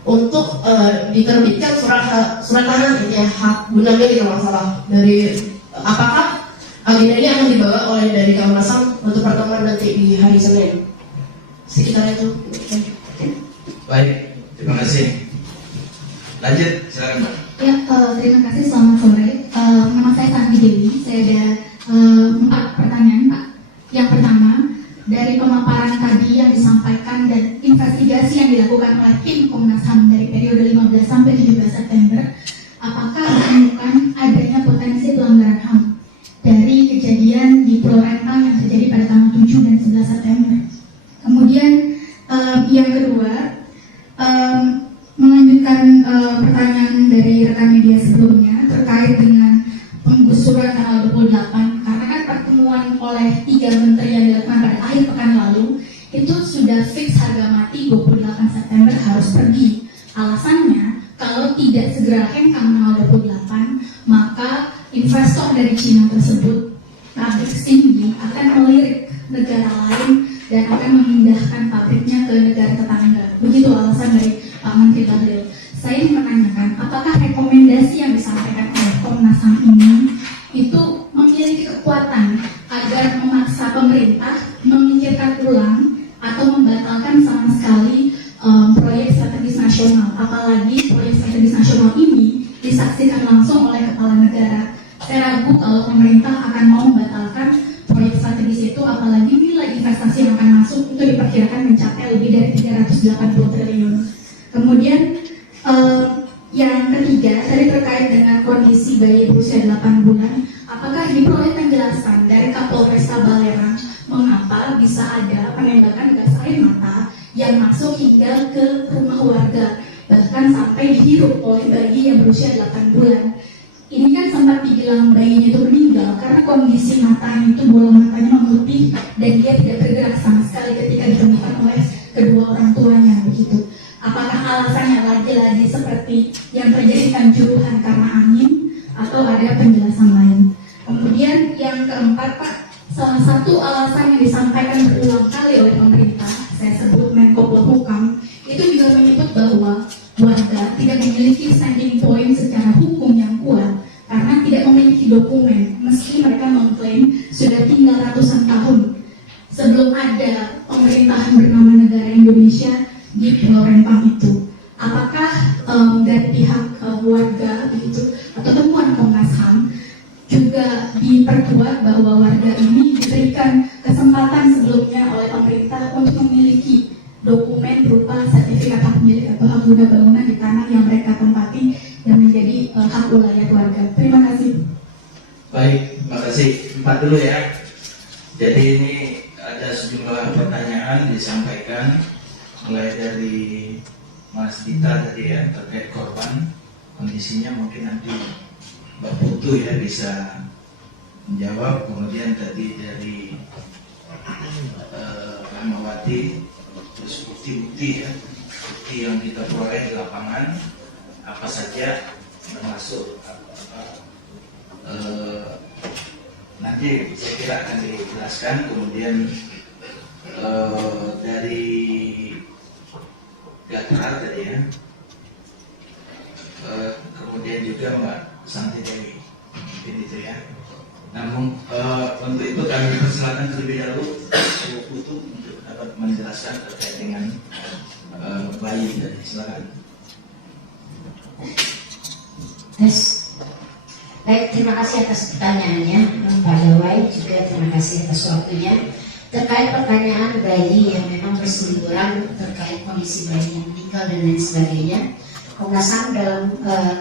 untuk diterbitkan surat tanah ya, hak guna milik kalau salah. Dari apakah agenda ini akan dibawa oleh dari Komnas HAM untuk pertemuan nanti di hari Senin? Sekitar itu. Baik, kasih. Lanjut, silakan Mbak. Ya, terima kasih. Selamat sore. Nama saya Tanti Dewi. Saya ada 4 pertanyaan, Pak. Yang pertama, dari pemaparan tadi yang disampaikan dan investigasi yang dilakukan oleh tim Komnas HAM dari periode 15 sampai 17 September, apakah menemukan adanya potensi pelanggaran HAM dari kejadian di Pulau Rempang yang terjadi pada tanggal 7 dan 11 September? Kemudian yang kedua, melanjutkan pertanyaan dari rekan media sebelumnya terkait dengan penggusuran tanggal 28, karena kan pertemuan oleh 3 menteri yang dilakukan pada akhir pekan lalu itu sudah fix harga mati 28 September harus pergi. Alasannya, kalau tidak segera hengkang tanggal 28, maka investor dari Cina tersebut, pabrik Xinyi, akan melirik negara lain dan akan memindahkan pabriknya ke negara tetangga. Begitu alasan dari Pak Menteri Bahlil. Saya menanyakan, apakah rekomendasi yang disampaikan oleh Komnas HAM ini itu memiliki kekuatan agar memaksa pemerintah memikirkan ulang atau membatalkan sama sekali proyek strategis nasional, apalagi proyek strategis nasional ini disaksikan langsung oleh kepala negara. Saya ragu kalau pemerintah akan mau membatalkan proyek strategis itu, apalagi nilai investasi yang akan masuk itu diperkirakan mencapai lebih dari 380 triliun. Kemudian yang ketiga, tadi terkait dengan kondisi bayi berusia 8 bulan, apakah diperoleh penjelasan dari Kapolresta Balerang mengapa bisa ada penembakan gas air mata yang masuk hingga ke rumah warga, bahkan sampai dihirup oleh bayi yang berusia 8 bulan. Ini kan sempat dibilang bayinya itu meninggal karena kondisi matanya itu, bola matanya memutih dan dia tidak bergerak sama sekali ketika ditemukan oleh kedua orang tuanya, begitu. Apakah alasannya lagi-lagi seperti yang terjadi kanjuruhan karena angin atau ada penjelasan lain? Kemudian yang keempat, Pak, salah satu alasan yang disampaikan berulang kali oleh pemerintah, saya sebut Menko Polhukam, itu juga menyebut bahwa warga tidak memiliki standing point secara hukum yang kuat karena tidak memiliki dokumen, meski mereka mengklaim sudah tinggal ratusan tahun sebelum ada pemerintahan bernama negara Indonesia di Pulau Rempang itu. Apakah dari pihak warga begitu atau temuan Komnas HAM juga diperkuat bahwa warga ini diberikan kesempatan sebelumnya oleh pemerintah untuk memiliki dokumen berupa sertifikat hak milik atau hak guna bangunan di tanah yang mereka tempati yang menjadi hak wilayah warga? Terima kasih. Baik, terima kasih. 4 dulu ya. Jadi ini ada sejumlah pertanyaan disampaikan mulai dari Mas Dita tadi ya terkait korban, kondisinya mungkin nanti Mbak Putu ya bisa menjawab. Kemudian tadi dari Rahmawati, terus bukti-bukti ya, bukti yang kita peroleh di lapangan apa saja termasuk nanti saya kira akan dijelaskan. Kemudian dari Gatra tadi ya, kemudian juga Mbak Santi Dewi, mungkin itu ya. Namun untuk itu kami persilakan terlebih dahulu Bu Putu untuk dapat menjelaskan terkait dengan bayi tadi. Silakan. Baik, terima kasih atas pertanyaannya Pak Dawai, juga terima kasih atas waktunya. Terkait pertanyaan bayi yang memang berseliweran terkait kondisi bayi yang meninggal dan lain sebagainya, Komnas HAM dalam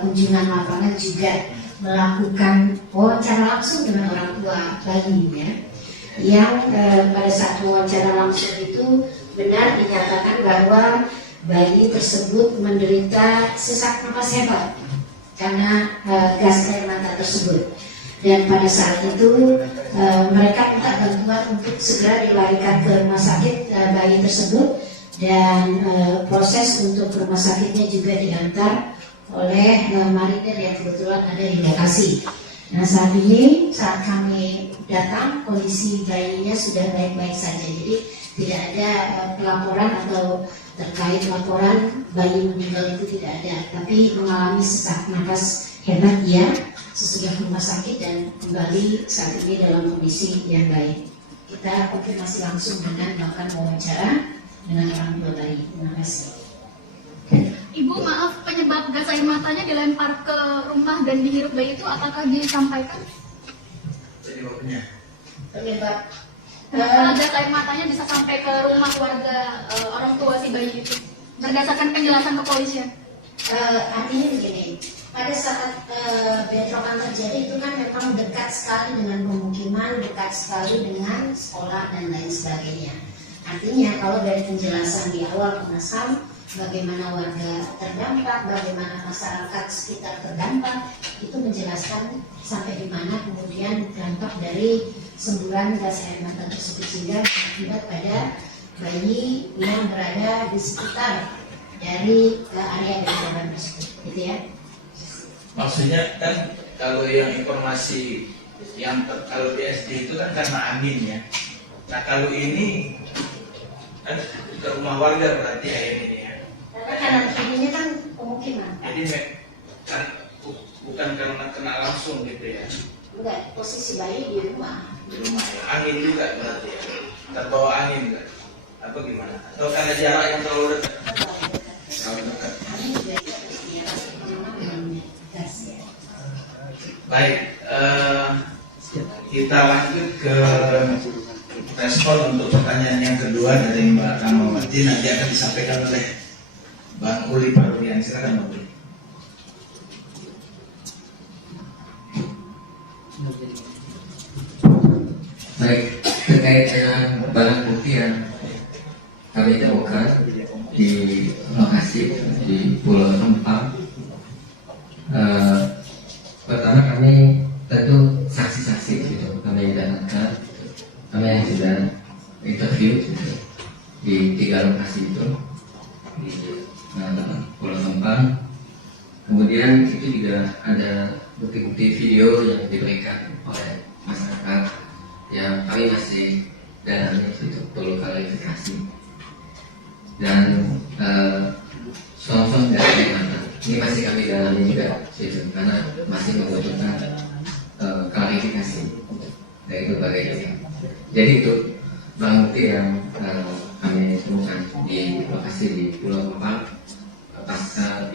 kunjungan lapangan juga melakukan wawancara langsung dengan orang tua bayinya, yang pada saat wawancara langsung itu benar dinyatakan bahwa bayi tersebut menderita sesak napas hebat karena gas air mata tersebut. Dan pada saat itu mereka minta bantuan untuk segera dilarikan ke rumah sakit bayi tersebut, dan proses untuk ke rumah sakitnya juga diantar oleh marinir yang kebetulan ada di lokasi. Nah, saat ini saat kami datang kondisi bayinya sudah baik-baik saja, jadi tidak ada pelaporan atau terkait laporan bayi meninggal itu tidak ada, tapi mengalami sesak napas hebat ya sesudah rumah sakit dan kembali saat ini dalam kondisi yang baik. Kita konfirmasi langsung dengan melakukan wawancara dengan orang tua bayi. Terima kasih. Ibu maaf, penyebab gas air matanya dilempar ke rumah dan dihirup bayi itu apakah disampaikan? Penyebabnya. Penyebab Kenapa gas air matanya bisa sampai ke rumah warga orang tua si bayi itu? Berdasarkan penjelasan kepolisian. Artinya begini, pada saat bentrokan terjadi itu kan memang dekat sekali dengan pemukiman, dekat sekali dengan sekolah dan lain sebagainya. Artinya kalau dari penjelasan di awal Komnas HAM, bagaimana warga terdampak, bagaimana masyarakat sekitar terdampak, itu menjelaskan sampai di mana kemudian dampak dari semburan gas air mata tersebut sehingga berakibat pada bayi yang berada di sekitar dari area bentrokan tersebut, gitu ya. Maksudnya kan kalau yang informasi yang kalau di SD itu kan karena angin ya. Nah kalau ini kan ke rumah warga berarti air ini ya. Karena kanan kirinya kan pemukiman. Jadi kan bukan karena kena langsung gitu ya. Enggak, posisi bayi di rumah. Di rumah ya. Angin juga berarti ya. Terbawa angin enggak? Apa gimana? Atau karena jarak yang terlalu dekat? Terlalu dekat. Angin juga itu bersejarah memang gas ya. Baik, kita lanjut ke respon untuk pertanyaan yang kedua dari Mbak Kamawati, nanti akan disampaikan oleh Bang Uli Parulian. Silakan Bang Uli. Baik, terkait dengan barang bukti yang kami temukan di lokasi di Pulau Rempang, pertama kami tentu saksi-saksi gitu kami datangkan, kami yang sudah interview gitu, di 3 lokasi itu di Pulau Rempang. Kemudian itu juga ada bukti-bukti video yang diberikan oleh masyarakat yang kami masih dalami itu, perlu klarifikasi. Dan soal-soal dari mana ini masih kami dalami juga gitu, karena masih membutuhkan klarifikasi dari berbagai pihak. Jadi itu barang bukti yang kami temukan di lokasi di Pulau Rempang pasca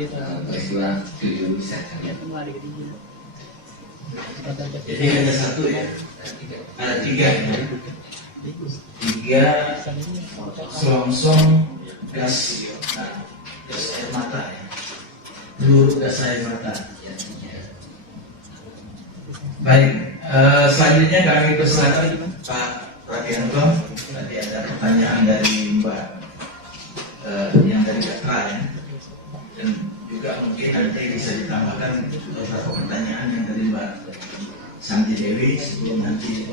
peristiwa 7 September. Jadi ada satu ya? Ada 3 ya? 3 selongsong gas, gas air mata ya? Peluru gas air mata. Baik, selanjutnya kami persilakan Pak Prabianto. Tadi ada pertanyaan dari Mbak yang dari Gatra ya, dan juga mungkin nanti bisa ditambahkan beberapa pertanyaan yang dari Mbak Santi Dewi sebelum nanti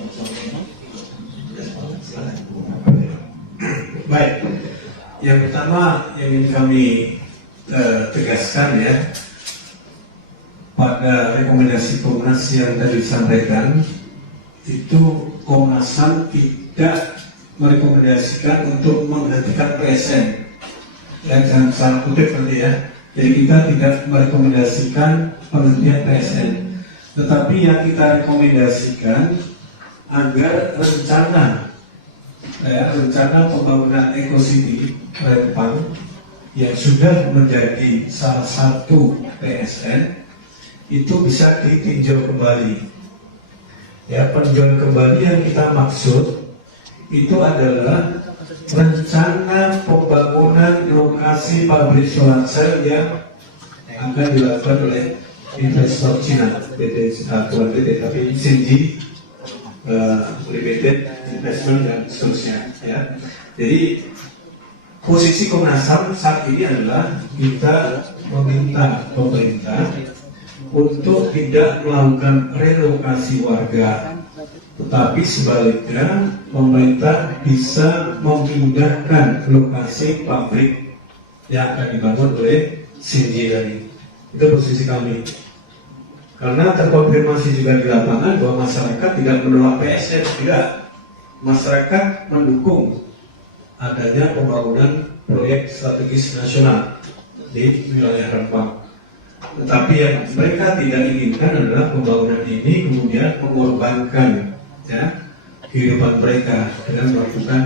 Baik, yang pertama yang ingin kami tegaskan ya, pada rekomendasi Komnas yang tadi disampaikan itu Komnas HAM tidak merekomendasikan untuk menghentikan PSN. Dan jangan salah kutip nanti ya. Jadi kita tidak merekomendasikan penghentian PSN, tetapi yang kita rekomendasikan agar rencana pembangunan Eco City Rempang yang sudah menjadi salah satu PSN itu bisa ditinjau kembali. Ya, peninjauan kembali yang kita maksud itu adalah rencana pembangunan lokasi pabrik solar cell yang akan dilakukan oleh investor Cina, bukan PT tapi Xinji Limited Investment dan seterusnya. Ya. Jadi posisi Komnas HAM saat ini adalah kita meminta pemerintah untuk tidak melakukan relokasi warga, tetapi sebaliknya pemerintah bisa memindahkan lokasi pabrik yang akan dibangun oleh Xinji tadi. Itu posisi kami. Karena terkonfirmasi juga di lapangan bahwa masyarakat tidak menolak PSN, tidak. Masyarakat mendukung adanya pembangunan proyek strategis nasional di wilayah Rempang. Tetapi yang mereka tidak inginkan adalah pembangunan ini kemudian mengorbankan ya, kehidupan mereka dengan melakukan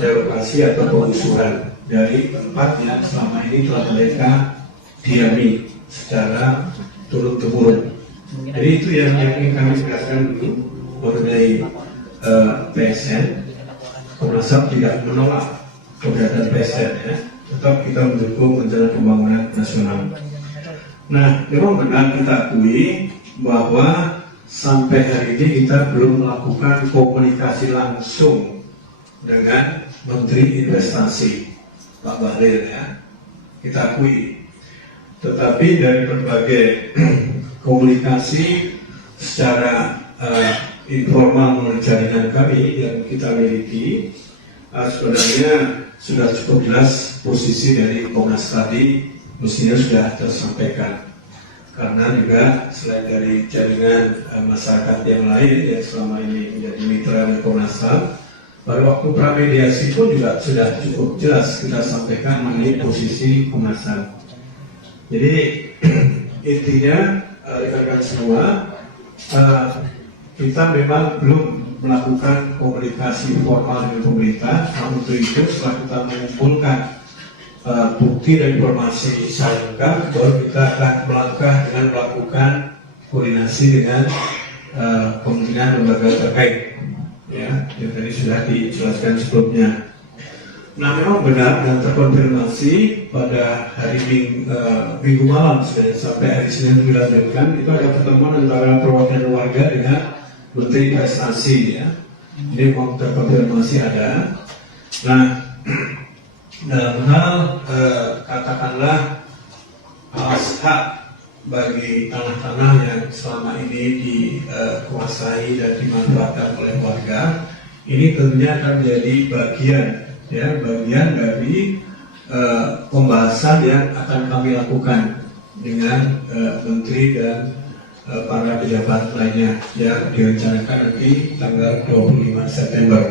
relokasi atau penggusuran. dari tempat yang selama ini telah mereka diami secara turun-temurun. Jadi itu yang ingin kami tegaskan dulu mengenai PSN. Komnas HAM tidak menolak keberadaan PSN, ya, tetap kita mendukung rencana pembangunan nasional. Nah, memang benar kita akui bahwa sampai hari ini kita belum melakukan komunikasi langsung dengan Menteri Investasi Pak Bahlil, ya, kita akui. Tetapi dari berbagai komunikasi secara informal melalui jaringan kami yang kita miliki, sebenarnya sudah cukup jelas posisi dari Komnas tadi mestinya sudah tersampaikan. Karena juga selain dari jaringan masyarakat yang lain yang selama ini menjadi mitra Komnas HAM, pada waktu pramediasi pun juga sudah cukup jelas kita sampaikan mengenai posisi Komnas HAM. Jadi intinya rekan-rekan semua, kita memang belum melakukan komunikasi formal dengan pemerintah. Namun untuk itu setelah kita mengumpulkan bukti dan informasi selengkap, baru kita akan melangkah dengan melakukan koordinasi dengan kementerian lembaga terkait, ya, yang tadi sudah dijelaskan sebelumnya. Nah, memang benar dan terkonfirmasi pada hari Minggu malam sampai hari Senin dilanjutkan, itu ada pertemuan antara perwakilan warga dengan Menteri Investasi, ya. Ini mau terkonfirmasi ada. Nah, dalam hal katakanlah alas hak bagi tanah-tanah yang selama ini dikuasai dan dimanfaatkan oleh warga, ini tentunya akan menjadi bagian dari pembahasan yang akan kami lakukan dengan Menteri dan para pejabat lainnya yang direncanakan nanti tanggal 25 September.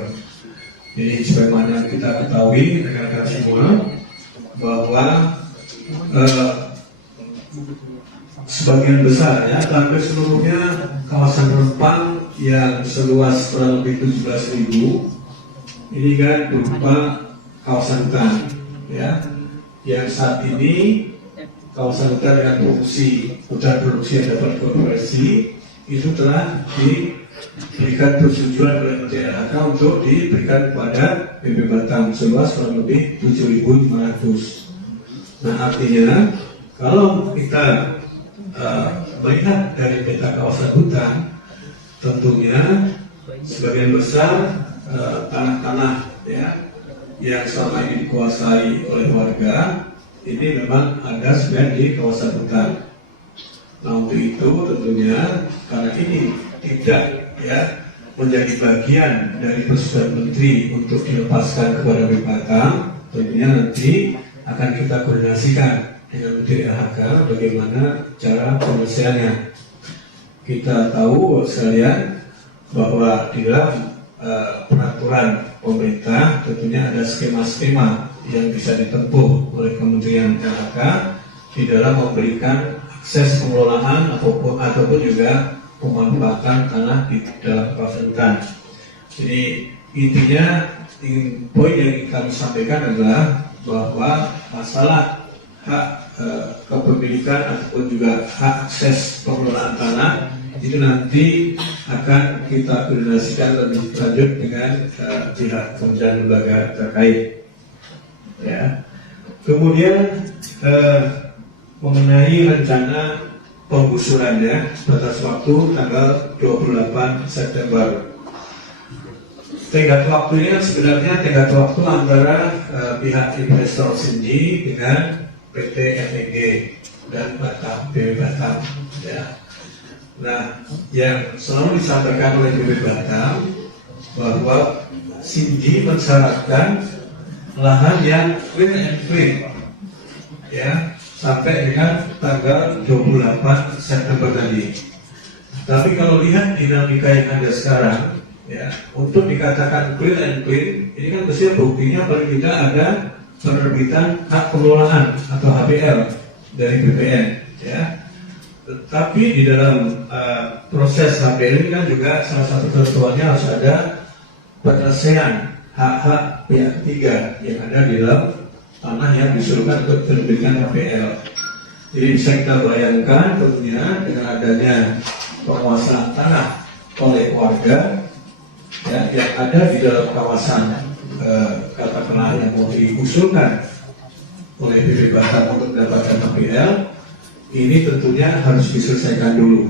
Jadi sebagaimana kita ketahui rekan-rekan semua bahwa sebagian besar, ya, hampir seluruhnya kawasan Rempang yang seluas kurang lebih 17.000 ini kan berupa kawasan hutan, ya, yang saat ini kawasan hutan dengan produksi yang dapat konversi itu telah diberikan persetujuan oleh Menteri LHK untuk diberikan kepada PB Batam seluas kurang lebih 7.500. Nah, artinya kalau kita melihat dari peta kawasan hutan, tentunya sebagian besar tanah-tanah, ya, yang selama ini dikuasai oleh warga ini memang ada sebenarnya di kawasan hutan. Nah, untuk itu tentunya karena ini tidak, ya, menjadi bagian dari persetujuan Menteri untuk dilepaskan kepada PB Batam, tentunya nanti akan kita koordinasikan dengan Menteri LHK bagaimana cara penyelesaiannya. Kita tahu sekalian bahwa di dalam peraturan pemerintah tentunya ada skema-skema yang bisa ditempuh oleh Kementerian LHK di dalam memberikan akses pengelolaan ataupun juga pemanfaatan tanah di dalam kawasan hutan. Jadi intinya poin yang kami sampaikan adalah bahwa masalah hak kepemilikan ataupun juga hak akses pengelolaan tanah itu nanti akan kita koordinasikan lebih lanjut dengan pihak kementerian lembaga terkait, ya. Kemudian mengenai rencana penggusurannya batas waktu tanggal 28 September. Tenggat waktu ini kan sebenarnya tenggat waktu antara pihak investor Sinji dengan PT FEG dan PB Batam, ya. Nah, yang selalu disampaikan oleh PB Batam bahwa Sinji mensyaratkan lahan yang clean and clean, ya, sampai dengan tanggal 28 September tadi. Tapi kalau lihat dinamika yang ada sekarang, ya, untuk dikatakan clean and clean, ini kan mesti buktinya paling tidak ada penerbitan hak pengelolaan atau HPL dari BPN, ya. Tapi di dalam proses HPL ini kan juga salah satu ketentuannya harus ada penyelesaian hak-hak pihak ketiga yang ada di dalam tanah yang diusulkan untuk diterbitkan HPL. Jadi bisa kita bayangkan tentunya dengan adanya penguasaan tanah oleh warga ya, yang ada di dalam kawasan katakanlah yang mau diusulkan oleh BP Batam untuk mendapatkan HPL, ini tentunya harus diselesaikan dulu.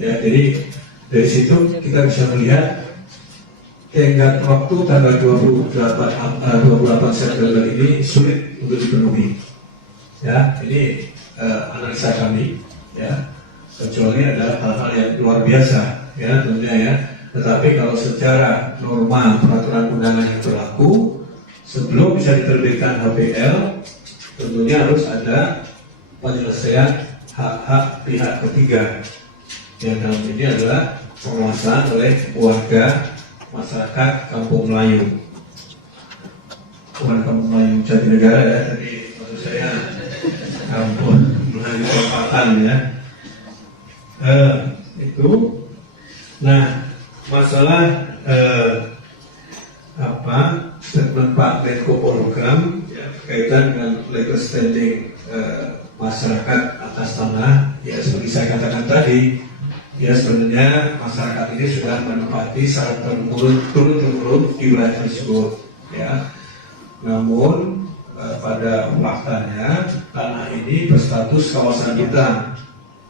Ya, jadi dari situ kita bisa melihat tenggat waktu tanggal 28 September ini sulit untuk dipenuhi. Ya, ini analisa kami. Ya, kecuali adalah hal-hal yang luar biasa. Ya, tentunya ya. Tetapi kalau secara norma peraturan undangan yang berlaku, sebelum bisa diterbitkan HPL, tentunya harus ada penyelesaian hak-hak pihak ketiga. Yang dalam ini adalah penguasaan oleh warga masyarakat Kampung Melayu. Bukan Kampung Melayu Jatinegara ya, tapi maksud saya Kampung Melayu Perempatan ya. Itu. Nah, masalah statement Pak Menko Polhukam ya, berkaitan dengan legal standing masyarakat atas tanah, ya seperti saya katakan tadi, ya sebenarnya masyarakat ini sudah menempati secara turun-temurun di wilayah tersebut, ya. Namun pada faktanya tanah ini berstatus kawasan hutan,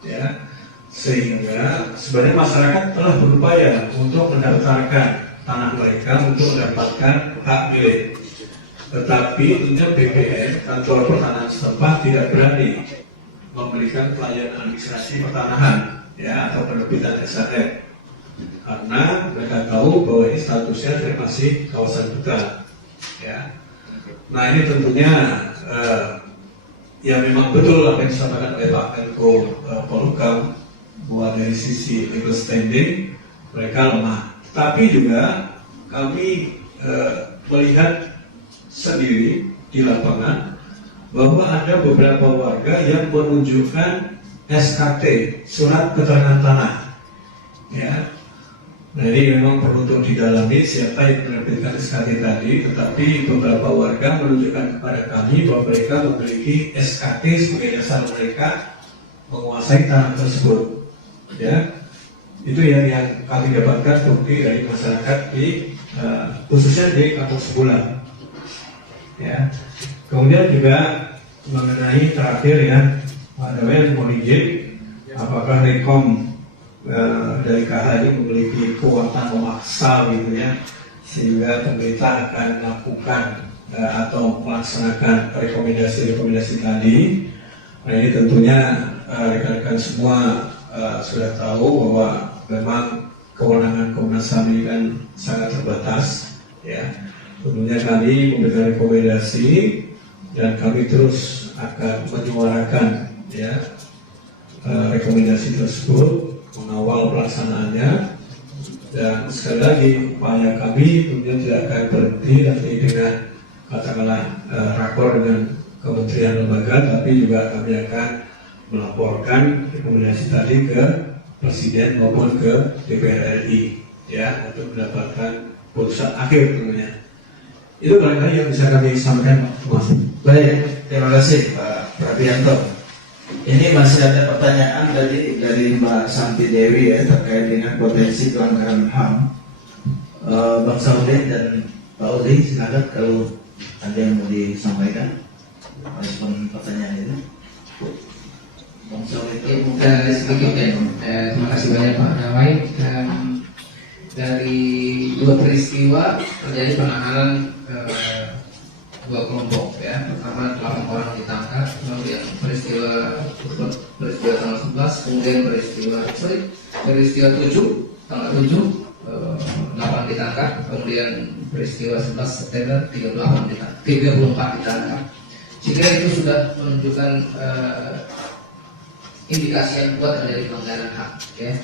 ya. Sehingga sebenarnya masyarakat telah berupaya untuk mendaftarkan tanah mereka untuk mendapatkan hak milik. Tetapi tentunya BPN, kantor pertanahan setempat, tidak berani memberikan pelayanan administrasi pertanahan ya atau penerbitan SHM karena mereka tahu bahwa ini statusnya masih kawasan hutan. Ya. Nah ini tentunya ya memang betul apa yang disampaikan oleh Pak Menko Polhukam, bahwa dari sisi legal standing mereka lemah. Tapi juga kami melihat sendiri di lapangan bahwa ada beberapa warga yang menunjukkan SKT, surat keterangan tanah. Ya. Nah ini memang perlu untuk didalami siapa yang menerbitkan SKT tadi, tetapi beberapa warga menunjukkan kepada kami bahwa mereka memiliki SKT sebagai dasar mereka menguasai tanah tersebut. Ya, itu yang kami dapatkan bukti dari masyarakat di khususnya di Kampung Sebulan. Ya, kemudian juga mengenai terakhir ya, Pak Dawen mohon izin, apakah Rekom dari KH ini memiliki kekuatan memaksa gitu ya, sehingga pemerintah akan melakukan atau melaksanakan rekomendasi tadi. Nah ini tentunya rekan-rekan semua sudah tahu bahwa memang kewenangan Komnas HAM ini kan sangat terbatas, ya. Tentunya kami memberikan rekomendasi dan kami terus akan menyuarakan, ya, rekomendasi tersebut, mengawal pelaksanaannya, dan sekali lagi upaya kami tentunya tidak akan berhenti nanti dengan katakanlah rakor dengan kementerian lembaga, tapi juga kami akan melaporkan rekomendasi tadi ke Presiden maupun ke DPR RI ya untuk mendapatkan putusan akhir tentunya. Itu barangkali yang bisa kami sampaikan, Mas. Baik, terima kasih Pak Prabianto. Ini masih ada pertanyaan dari Mbak Santi Dewi ya terkait dengan potensi pelanggaran HAM. Bang Saudin dan Pak Udi, silakan kalau ada yang mau disampaikan respon pertanyaan itu. Sedikit ya. Terima kasih banyak Pak Dawai. Dari dua peristiwa terjadi penahanan dua kelompok ya. Pertama 8 orang ditangkap, kemudian peristiwa tanggal 11, kemudian peristiwa 7 tanggal 7 8 ditangkap, kemudian peristiwa 11 September 34 ditangkap. Jika itu sudah menunjukkan indikasi yang kuat dari pelanggaran HAM, ya.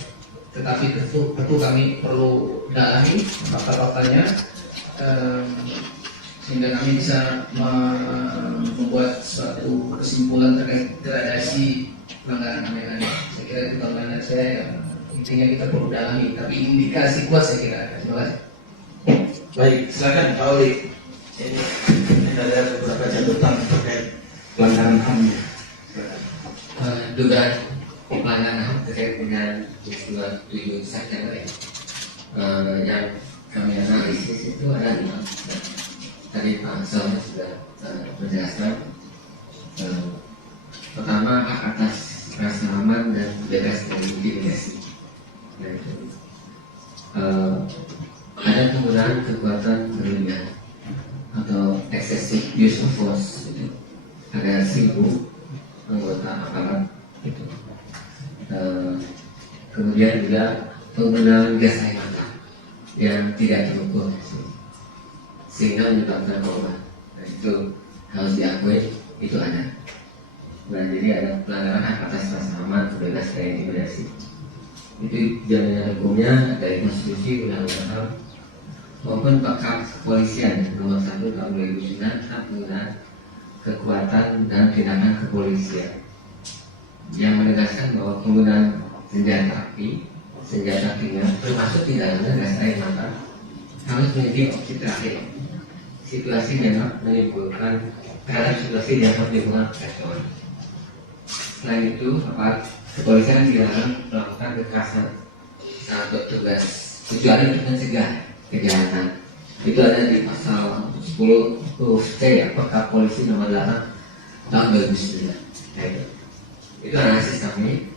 Tetapi tentu kami perlu dalami fakta-faktanya sehingga kami bisa membuat suatu kesimpulan terkait gradasi pelanggaran HAM yang ada. Saya kira itu tambahan saya. Intinya kita perlu dalami, tapi indikasi kuat saya kira. Terima kasih. Baik, silakan Pak Oli. Ini tidak ada beberapa catatan terkait pelanggaran HAM. Dugaan pelanggaran HAM terkait dengan peristiwa 7 September yang kami analisis itu ada 5. Tadi Pak Sol sudah menjelaskan. Pertama, hak atas rasa aman dan bebas dari intimidasi. Yaitu ada penggunaan kekuatan berlebihan atau excessive use of force. Ada 1000 anggota aparat itu. Kemudian juga penggunaan gas air mata yang tidak terukur sehingga menyebabkan korban. Nah, itu harus diakui itu ada. Nah, jadi ada pelanggaran hak atas rasa aman, bebas dari intimidasi. Itu jaminan hukumnya dari konstitusi, undang-undang HAM maupun Perkap Kepolisian nomor 1 tahun 2009 tentang penggunaan kekuatan dan tindakan kepolisian yang menegaskan bahwa penggunaan senjata api, senjata kimia termasuk di dalamnya gas air mata harus menjadi opsi terakhir. Situasi memang menimbulkan terhadap situasi yang menimbulkan kekerasan. Selain itu, aparat kepolisian dilarang melakukan kekerasan saat bertugas kecuali untuk mencegah kejahatan. Itu ada di pasal 10 huruf C ya, Perkap Polisi nomor 8 tahun 2009. Itu analisis kami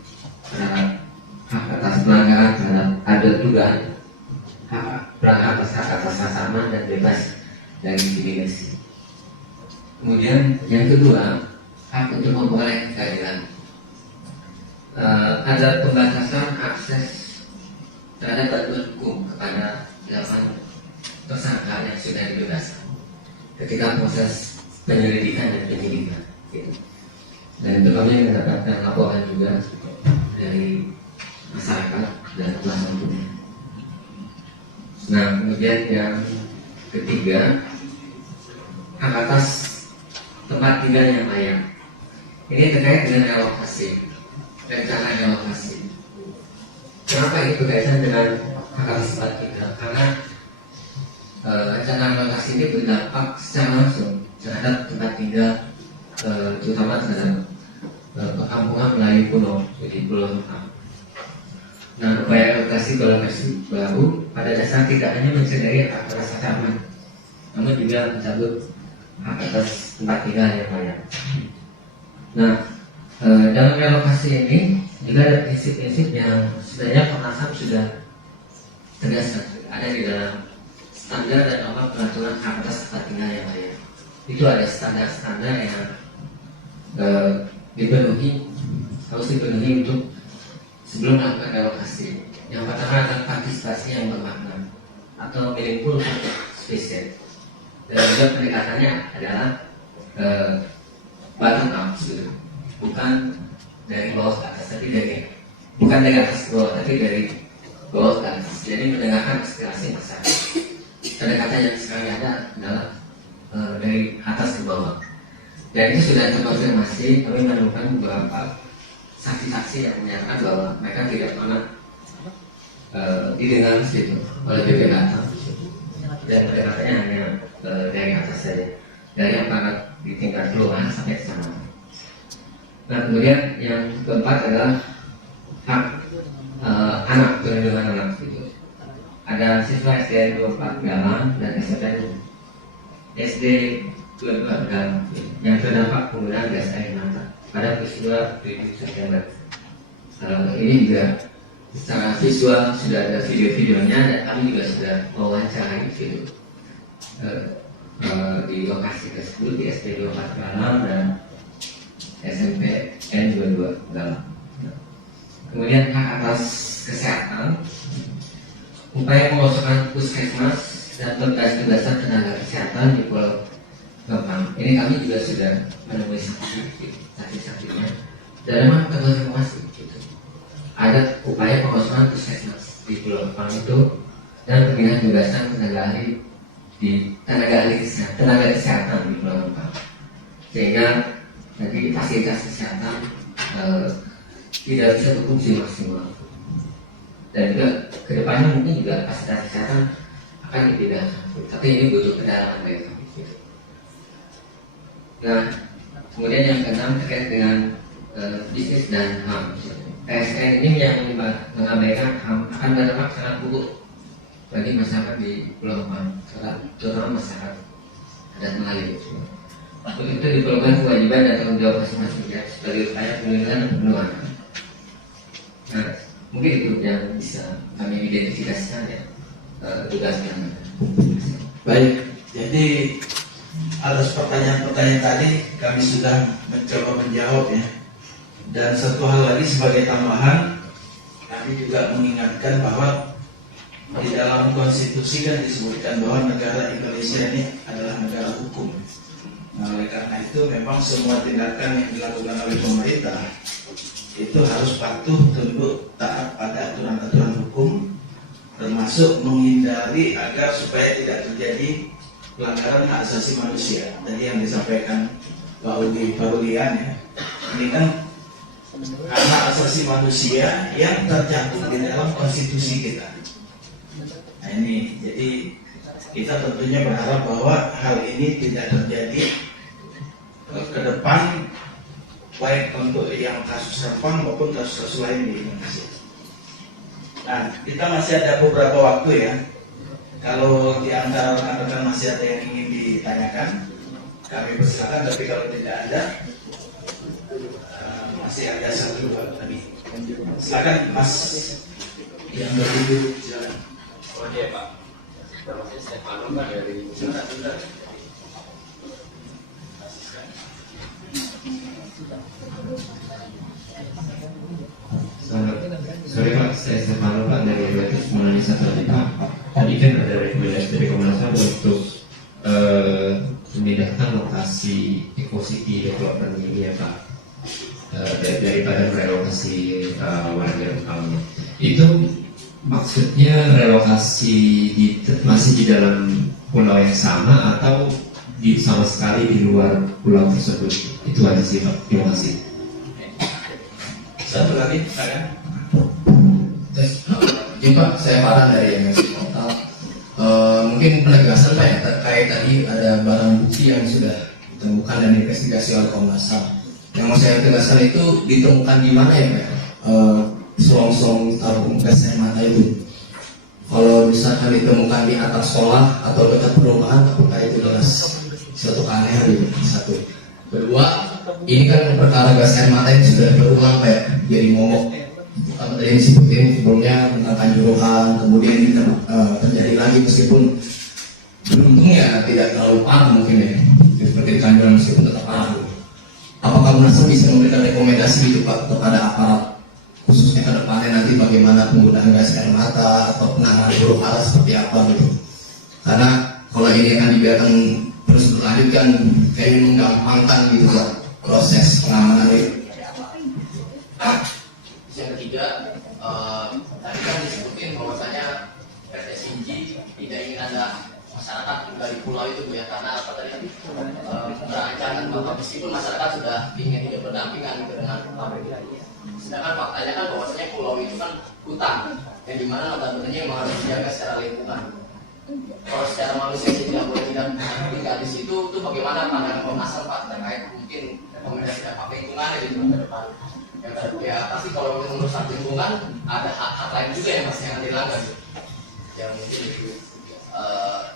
terhadap hak atas pelanggaran terhadap ada dugaan pelanggaran atas hak atas rasa aman dan bebas dari intimidasi. Kemudian yang kedua, hak untuk memperoleh keadilan. Ada pembatasan akses terhadap bantuan hukum kepada 8 tersangka yang sudah dibebaskan ketika proses penyelidikan dan penyidikan. Dan itu kami mendapatkan laporan juga dari masyarakat dan kuasa hukum. Nah, kemudian yang ketiga, hak atas tempat tinggal yang layak. Ini terkait dengan relokasi, rencana relokasi. Kenapa ini berkaitan dengan hak atas tempat tinggal? Karena rencana relokasi ini berdampak secara langsung terhadap tempat tinggal, terutama terhadap perkampungan Melayu kuno, jadi Pulau Rempang. Nah, upaya relokasi baru pada dasar tidak hanya mencederai hak atas aman, namun juga mencabut hak atas tempat tinggal yang layak. Nah, dalam relokasi ini juga ada prinsip-prinsip yang sebenarnya Komnas HAM sudah tegaskan, ada di dalam standar dan norma peraturan hak atas tempat tinggal yang layak. Itu ada standar-standar yang harus dipenuhi untuk sebelum melakukan relokasi. Yang pertama adalah partisipasi yang bermakna atau meaningful spesies. Dan juga pendekatannya adalah bottom up, bukan dari bawah ke atas, tapi bukan dari atas ke bawah, tapi dari bawah ke atas. Jadi mendengarkan aspirasi masyarakat. Pendekatan yang sekarang ada adalah dari atas ke bawah. Dan itu sudah terkonfirmasi. Kami menemukan beberapa saksi-saksi yang menyatakan bahwa mereka tidak pernah didengar situ oleh BPKH. Dan pendekatannya hanya dari atas saja, dari aparat di tingkat kelurahan sampai ke sana. Nah, kemudian yang keempat adalah hak anak, perlindungan anak gitu. Ada siswa SD 24 Galang dan SD 22 Galang yang terdampak penggunaan gas air mata pada peristiwa 7 September. Ini juga secara visual sudah ada video-videonya dan kami juga sudah mewawancarai video di lokasi tersebut di SD 24 Galang dan SMP N22 Galang. Kemudian hak atas kesehatan, upaya pengosongan puskesmas dan tugas-tugasan tenaga kesehatan di Pulau Rempang. Ini kami juga sudah menemui saksi-saksinya dan memang terkonfirmasi gitu. Ada upaya pengosongan puskesmas di Pulau Rempang itu dan pembinaan tugasan tenaga kesehatan di Pulau Rempang, sehingga nanti fasilitas kesehatan tidak bisa berfungsi maksimal. Dan juga kedepannya mungkin juga fasilitas kesehatan akan dipindahkan, tapi ini butuh kedalaman dari kami. Nah, kemudian yang keenam terkait dengan bisnis dan HAM. PSN ini yang mengabaikan HAM akan berdampak sangat buruk bagi masyarakat di Pulau Rempang, terutama masyarakat adat Melayu. Untuk itu diperlukan kewajiban dan tanggung jawab masing-masing ya, sebagai upaya perlindungan dan pemenuhan. Nah, mungkin itu yang bisa kami identifikasikan ya, tugasnya. Baik, jadi atas pertanyaan-pertanyaan tadi kami sudah mencoba menjawab ya. Dan satu hal lagi sebagai tambahan, kami juga mengingatkan bahwa di dalam konstitusi kan disebutkan bahwa negara Indonesia ini adalah negara hukum. Nah, oleh karena itu memang semua tindakan yang dilakukan oleh pemerintah itu harus patuh, tunduk, taat pada aturan-aturan hukum, termasuk menghindari agar supaya tidak terjadi pelanggaran hak asasi manusia. Tadi yang disampaikan Pak Ugi Farulian ya, ini kan hak asasi manusia yang tercantum di dalam konstitusi kita. Nah ini, jadi kita tentunya berharap bahwa hal ini tidak terjadi ke depan, baik untuk yang kasus Rempang maupun kasus-kasus lain di Indonesia. Nah, kita masih ada beberapa waktu ya. Kalau di antara rekan-rekan masih ada yang ingin ditanyakan, kami persilakan. Tapi kalau tidak ada, masih ada satu dua tadi. Silakan Mas yang berdiri, silakan. Oh iya Pak, saya Pak Nomor dari sebentar. Sorry Pak, saya Stefano Pak dari Reuters menganalisa tadi Pak. Tadi kan ada rekomendasi dari Komnas HAM untuk memindahkan lokasi Eco City Development ini ya Pak, daripada relokasi warga Rempang. Itu maksudnya relokasi masih di dalam pulau yang sama atau sama sekali di luar pulau tersebut? Itu aja sih Pak, terima kasih. Satu lagi, saya. Ini Pak, saya Farhan dari MSI Portal. Mungkin penegasan Pak ya, terkait tadi ada barang bukti yang sudah ditemukan dan investigasi oleh Komnas HAM. Yang mau saya tegaskan itu ditemukan di mana ya Pak? Selongsong tabung gas air mata itu. Kalau misalkan ditemukan di atas sekolah atau dekat perumahan, apakah itu jelas suatu keanehan gitu? Satu. Kedua, ini kan perkara gas air mata ini sudah berulang Pak ya, jadi momok. Pertama tadi disebutin sebelumnya tentang Kanjuruhan, kemudian terjadi lagi meskipun beruntungnya tidak terlalu parah mungkin ya, seperti di Kanjuruhan meskipun tetap parah. Apakah Komnas HAM bisa memberikan rekomendasi gitu Pak kepada aparat khususnya ke depannya nanti bagaimana penggunaan gas air mata atau penanganan huru hara seperti apa gitu? Karena kalau ini akan dibiarkan terus berlanjut kan kayaknya menggampangkan gitu Pak proses pengamanan itu. Yang ketiga, tadi kan disebutin bahwasanya PT Sinji tidak ingin ada masyarakat tinggal di pulau itu Bu ya, karena apa tadi berancaman bahwa meskipun masyarakat sudah ingin hidup berdampingan gitu dengan pabrik. Sedangkan faktanya kan bahwasanya pulau itu kan hutan yang dimana notabene memang harus dijaga secara lingkungan. Kalau secara manusia tidak boleh tinggal di situ, itu bagaimana pandangan Komnas HAM Pak terkait mungkin rekomendasi dampak lingkungan gitu ke depan? Ya pasti kalau merusak lingkungan ada hak-hak lain juga yang masih akan dilanggar. Yang mungkin itu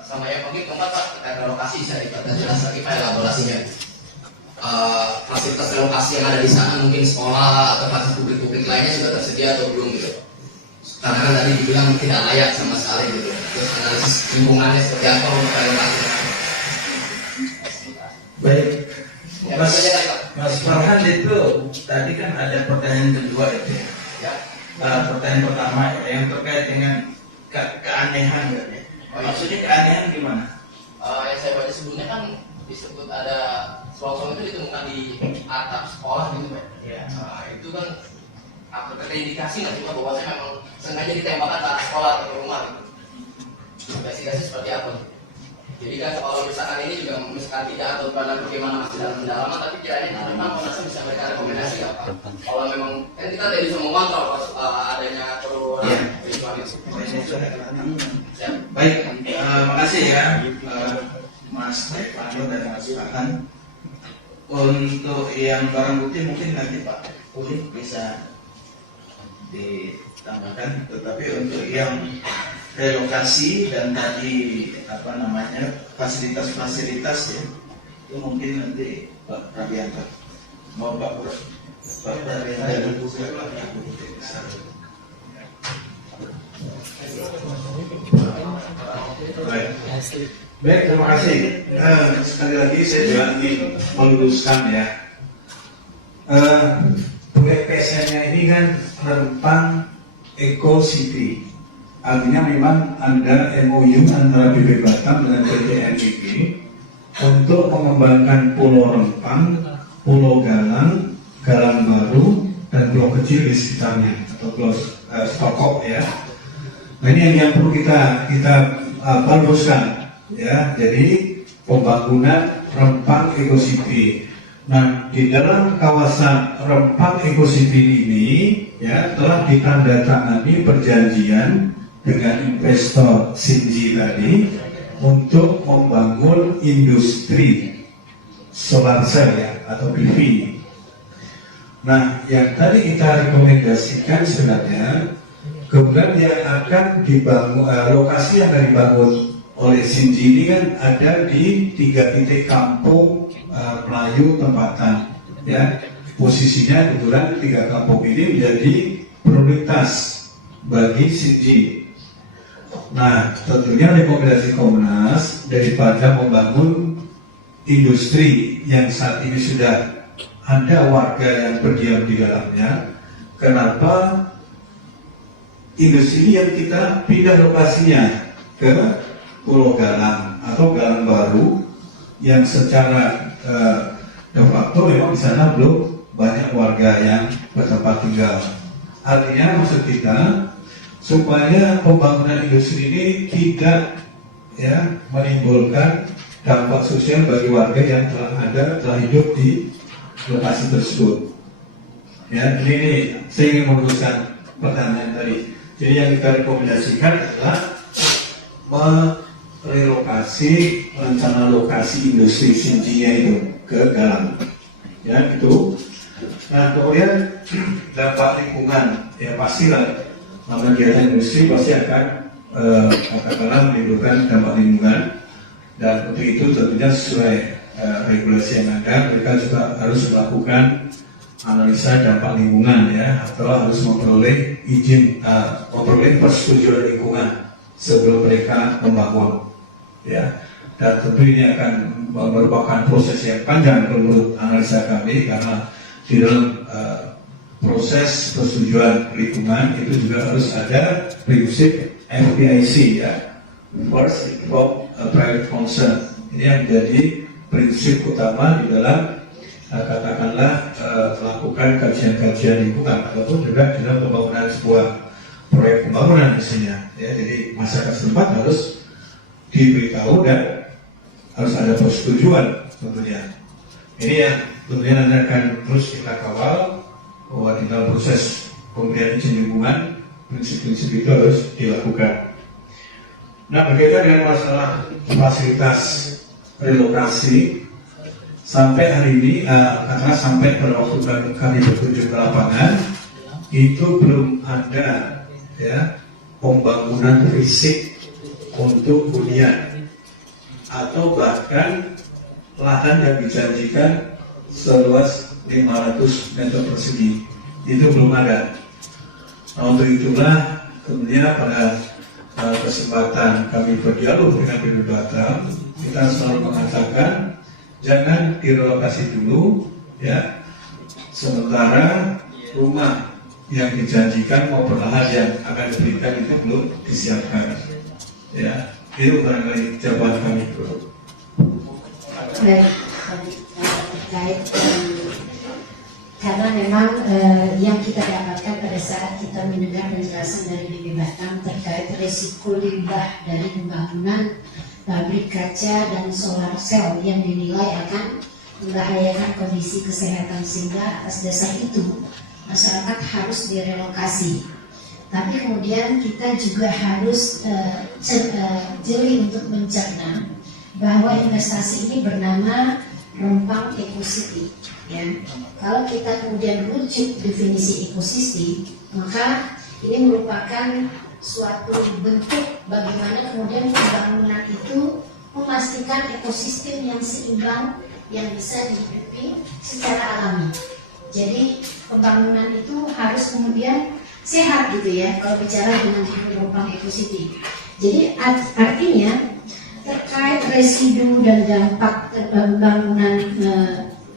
sama yang mungkin keempat Pak terkait relokasi bisa diperjelas lagi Pak elaborasinya. Fasilitas relokasi yang ada di sana mungkin sekolah atau fasilitas publik-publik lainnya sudah tersedia atau belum gitu? Karena kan tadi dibilang tidak layak sama sekali gitu. Terus analisis lingkungannya seperti apa untuk relokasi? Baik. Ya, Mas Farhan itu tadi kan ada pertanyaan kedua itu ya. Pertanyaan pertama yang terkait dengan keanehan ya. Maksudnya keanehan gimana? Yang saya baca sebelumnya kan disebut ada selongsong itu ditemukan di atap sekolah gitu Pak. Ya. Itu kan terindikasi nggak sih Pak bahwa saya memang sengaja ditembakkan ke arah sekolah atau ke rumah gitu. Investigasi seperti apa? Jadi kan kalau misalkan ini juga misalkan tidak atau karena bagaimana masih dalam pendalaman, tapi kiranya memang Komnas HAM bisa memberikan rekomendasi apa? Kalau memang kan kita tidak bisa mengontrol adanya perubahan ritual itu. Baik, makasih ya Mas Stefano dan Mas Farhan. Untuk yang barang bukti mungkin nanti Pak Uli bisa ditambahkan, tetapi untuk yang relokasi dan tadi fasilitas-fasilitas ya, itu mungkin nanti Pak Prabianto. Mau Pak Prabianto. Baik, terima kasih. Sekali lagi saya juga ingin meluruskan ya. Proyek PSN-nya ini kan Rempang Eco City. Artinya memang ada MOU antara BB Batam dengan PT NIP untuk mengembangkan Pulau Rempang, Pulau Galang, Galang Baru, dan pulau kecil di sekitarnya atau pulau Stokok ya. Nah ini yang perlu kita luruskan ya. Jadi pembangunan Rempang Eco City. Nah di dalam kawasan Rempang Eco City ini ya telah ditandatangani perjanjian dengan investor Shinji tadi untuk membangun industri solar cell ya atau PV. Nah yang tadi kita rekomendasikan sebenarnya kemudian yang akan dibangun, lokasi yang akan dibangun oleh Shinji ini kan ada di 3 titik kampung Melayu tempatan ya. Posisinya kebetulan 3 kampung ini menjadi prioritas bagi Shinji. Nah tentunya rekomendasi Komnas daripada membangun industri yang saat ini sudah ada warga yang berdiam di dalamnya, kenapa industri yang kita pindah lokasinya ke Pulau Galang atau Galang Baru yang secara de facto memang di sana belum banyak warga yang bertempat tinggal. Artinya maksud kita supaya pembangunan industri ini tidak ya menimbulkan dampak sosial bagi warga yang telah hidup di lokasi tersebut. Ya, ini saya ingin meluruskan pertanyaan tadi. Jadi yang kita rekomendasikan adalah merelokasi rencana lokasi industri Shinji-nya itu ke Galang. Ya, itu. Nah, kemudian dampak lingkungan, ya pastilah namanya kegiatan industri pasti akan katakanlah menimbulkan dampak lingkungan, dan untuk itu tentunya sesuai regulasi yang ada, mereka juga harus melakukan analisa dampak lingkungan ya, atau harus memperoleh izin, memperoleh persetujuan lingkungan sebelum mereka membangun ya. Dan tentu ini akan merupakan proses yang panjang menurut analisa kami, karena di dalam proses persetujuan lingkungan itu juga harus ada prinsip FPIC ya, first involve private concern. Ini yang menjadi prinsip utama di dalam katakanlah melakukan kajian-kajian lingkungan ataupun juga dalam pembangunan sebuah proyek pembangunan misalnya ya. Jadi masyarakat setempat harus diberitahu dan harus ada persetujuan tentunya. Ini yang tentunya nanti akan terus kita kawal bahwa di dalam proses pemberian izin lingkungan prinsip-prinsip itu harus dilakukan. Nah, berkaitan dengan masalah fasilitas relokasi, sampai hari ini, karena sampai pada waktu kami berkunjung ke lapangan, itu belum ada ya pembangunan fisik untuk hunian atau bahkan lahan yang dijanjikan seluas 500 meter persegi, itu belum ada. Nah, untuk itulah kemudian pada kesempatan kami berdialog dengan BB Batam, kita selalu mengatakan jangan direlokasi dulu ya, sementara rumah yang dijanjikan maupun lahan yang akan diberikan itu belum disiapkan ya. Itu barangkali jawaban kami dulu. Baik, karena memang yang kita dapatkan pada saat kita mendengar penjelasan dari BB Batam terkait risiko limbah dari pembangunan pabrik kaca dan solar cell yang dinilai akan membahayakan kondisi kesehatan, sehingga atas dasar itu masyarakat harus direlokasi. Tapi kemudian kita juga harus jeli untuk mencerna bahwa investasi ini bernama Rempang Eco-City. Ya, kalau kita kemudian rujuk definisi ekosistem, maka ini merupakan suatu bentuk bagaimana kemudian pembangunan itu memastikan ekosistem yang seimbang yang bisa dihidupi secara alami. Jadi pembangunan itu harus kemudian sehat gitu ya kalau bicara dengan Rempang Eco-City. Jadi artinya terkait residu dan dampak pembangunan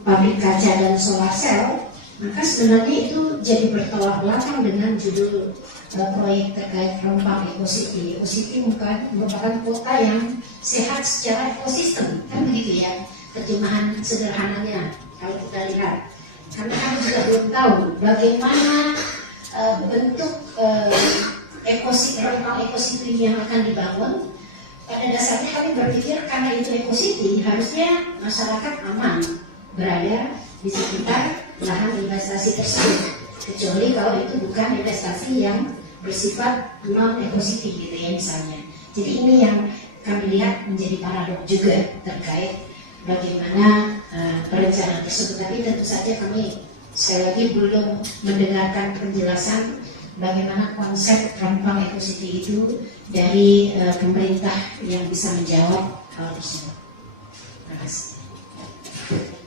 pabrik kaca dan solar cell, maka sebenarnya itu jadi bertolak belakang dengan judul proyek terkait Rempang Eco-City. Eco-City merupakan kota yang sehat secara ekosistem, kan begitu ya terjemahan sederhananya kalau kita lihat. Karena kami juga belum tahu bagaimana bentuk Rempang Eco-City yang akan dibangun. Pada dasarnya kami berpikir karena itu Eco-City, harusnya masyarakat aman berada di sekitar lahan investasi tersebut, kecuali kalau itu bukan investasi yang bersifat non Eco-City gitu ya misalnya. Jadi ini yang kami lihat menjadi paradok juga terkait bagaimana perencanaan tersebut. Tapi tentu saja kami sekali lagi belum mendengarkan penjelasan bagaimana konsep Rempang Eco-City itu dari pemerintah yang bisa menjawab hal tersebut. Terima kasih.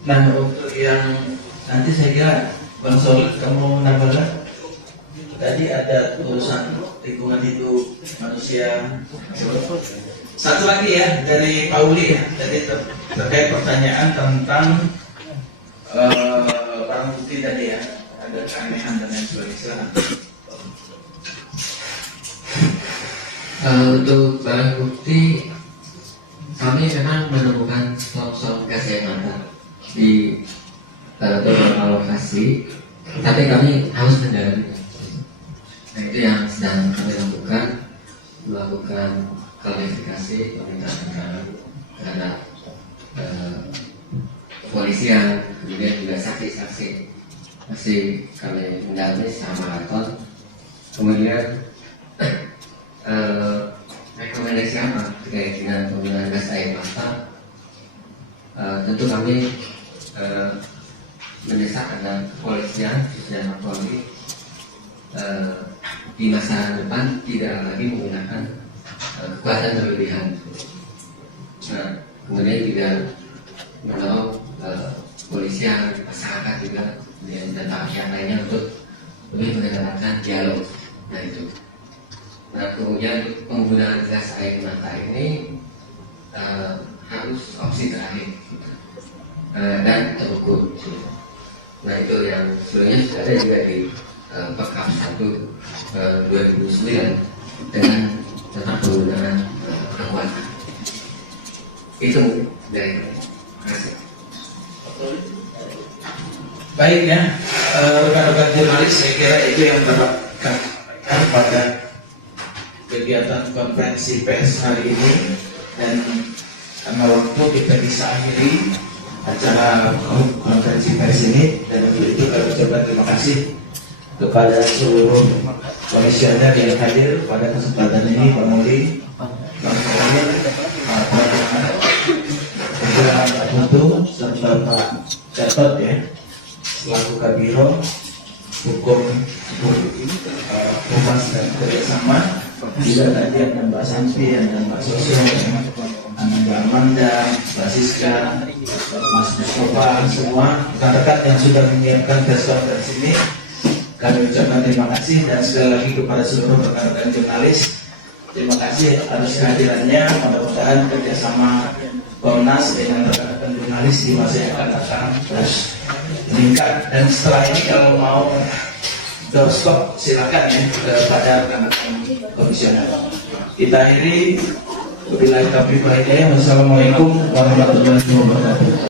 Nah, untuk yang nanti saya kira Bang Solid kamu nambahkan tadi ada urusan lingkungan hidup manusia. Satu lagi ya dari Pauli ya, jadi terkait pertanyaan tentang barang bukti tadi ya, ada keanehan dan lain sebagainya. Untuk barang bukti kami memang menemukan stok gas air mata di beberapa lokasi, tapi kami harus mendalami. Nah itu yang sedang kami lakukan, melakukan klarifikasi, permintaan keterangan terhadap kepolisian, kemudian juga saksi-saksi masih kami mendalami secara maraton. Kemudian rekomendasi apa terkait dengan penggunaan gas air mata? Tentu kami mendesak agar kepolisian khususnya Kapolri di masa depan tidak lagi menggunakan kekuatan berlebihan. Nah, kemudian tidak mendorong kepolisian, masyarakat juga dan pihak lainnya untuk lebih mengedepankan dialog. Nah itu. Nah kemudian untuk penggunaan gas air mata ini harus opsi terakhir dan terukur. Nah itu yang sebenarnya sudah ada juga di Perkap 1 2009 dengan tentang penggunaan kekuatan. Itu dari kasih. Baik ya, rekan-rekan jurnalis, saya kira itu yang dapat kami sampaikan pada kegiatan konferensi pers hari ini, dan karena waktu kita bisa akhiri acara konferensi pers ini, dan untuk itu kami ucapkan terima kasih kepada seluruh komisioner yang hadir pada kesempatan ini, Pak Muli, Bang Sohir, Pak Muhammad, juga Pak Putu, serta Pak Catot ya, selaku Kabiro Hukum Humas dan Kerjasama, juga tadi ada Mbak Santi, ada Mbak Sosio, Mbak Amanda, Mbak Siska, Mas Mustafa, semua rekan-rekan yang sudah menyiapkan press conference ini, kami ucapkan terima kasih. Dan sekali lagi kepada seluruh rekan-rekan jurnalis, terima kasih atas kehadirannya. Mudah-mudahan kerjasama Komnas dengan rekan-rekan jurnalis di masa yang akan datang terus meningkat. Dan setelah ini kalau mau doorstop silakan ya kepada rekan-rekan komisioner. Kita akhiri. Wabillahi taufiq wal hidayah. Wassalamualaikum warahmatullahi wabarakatuh.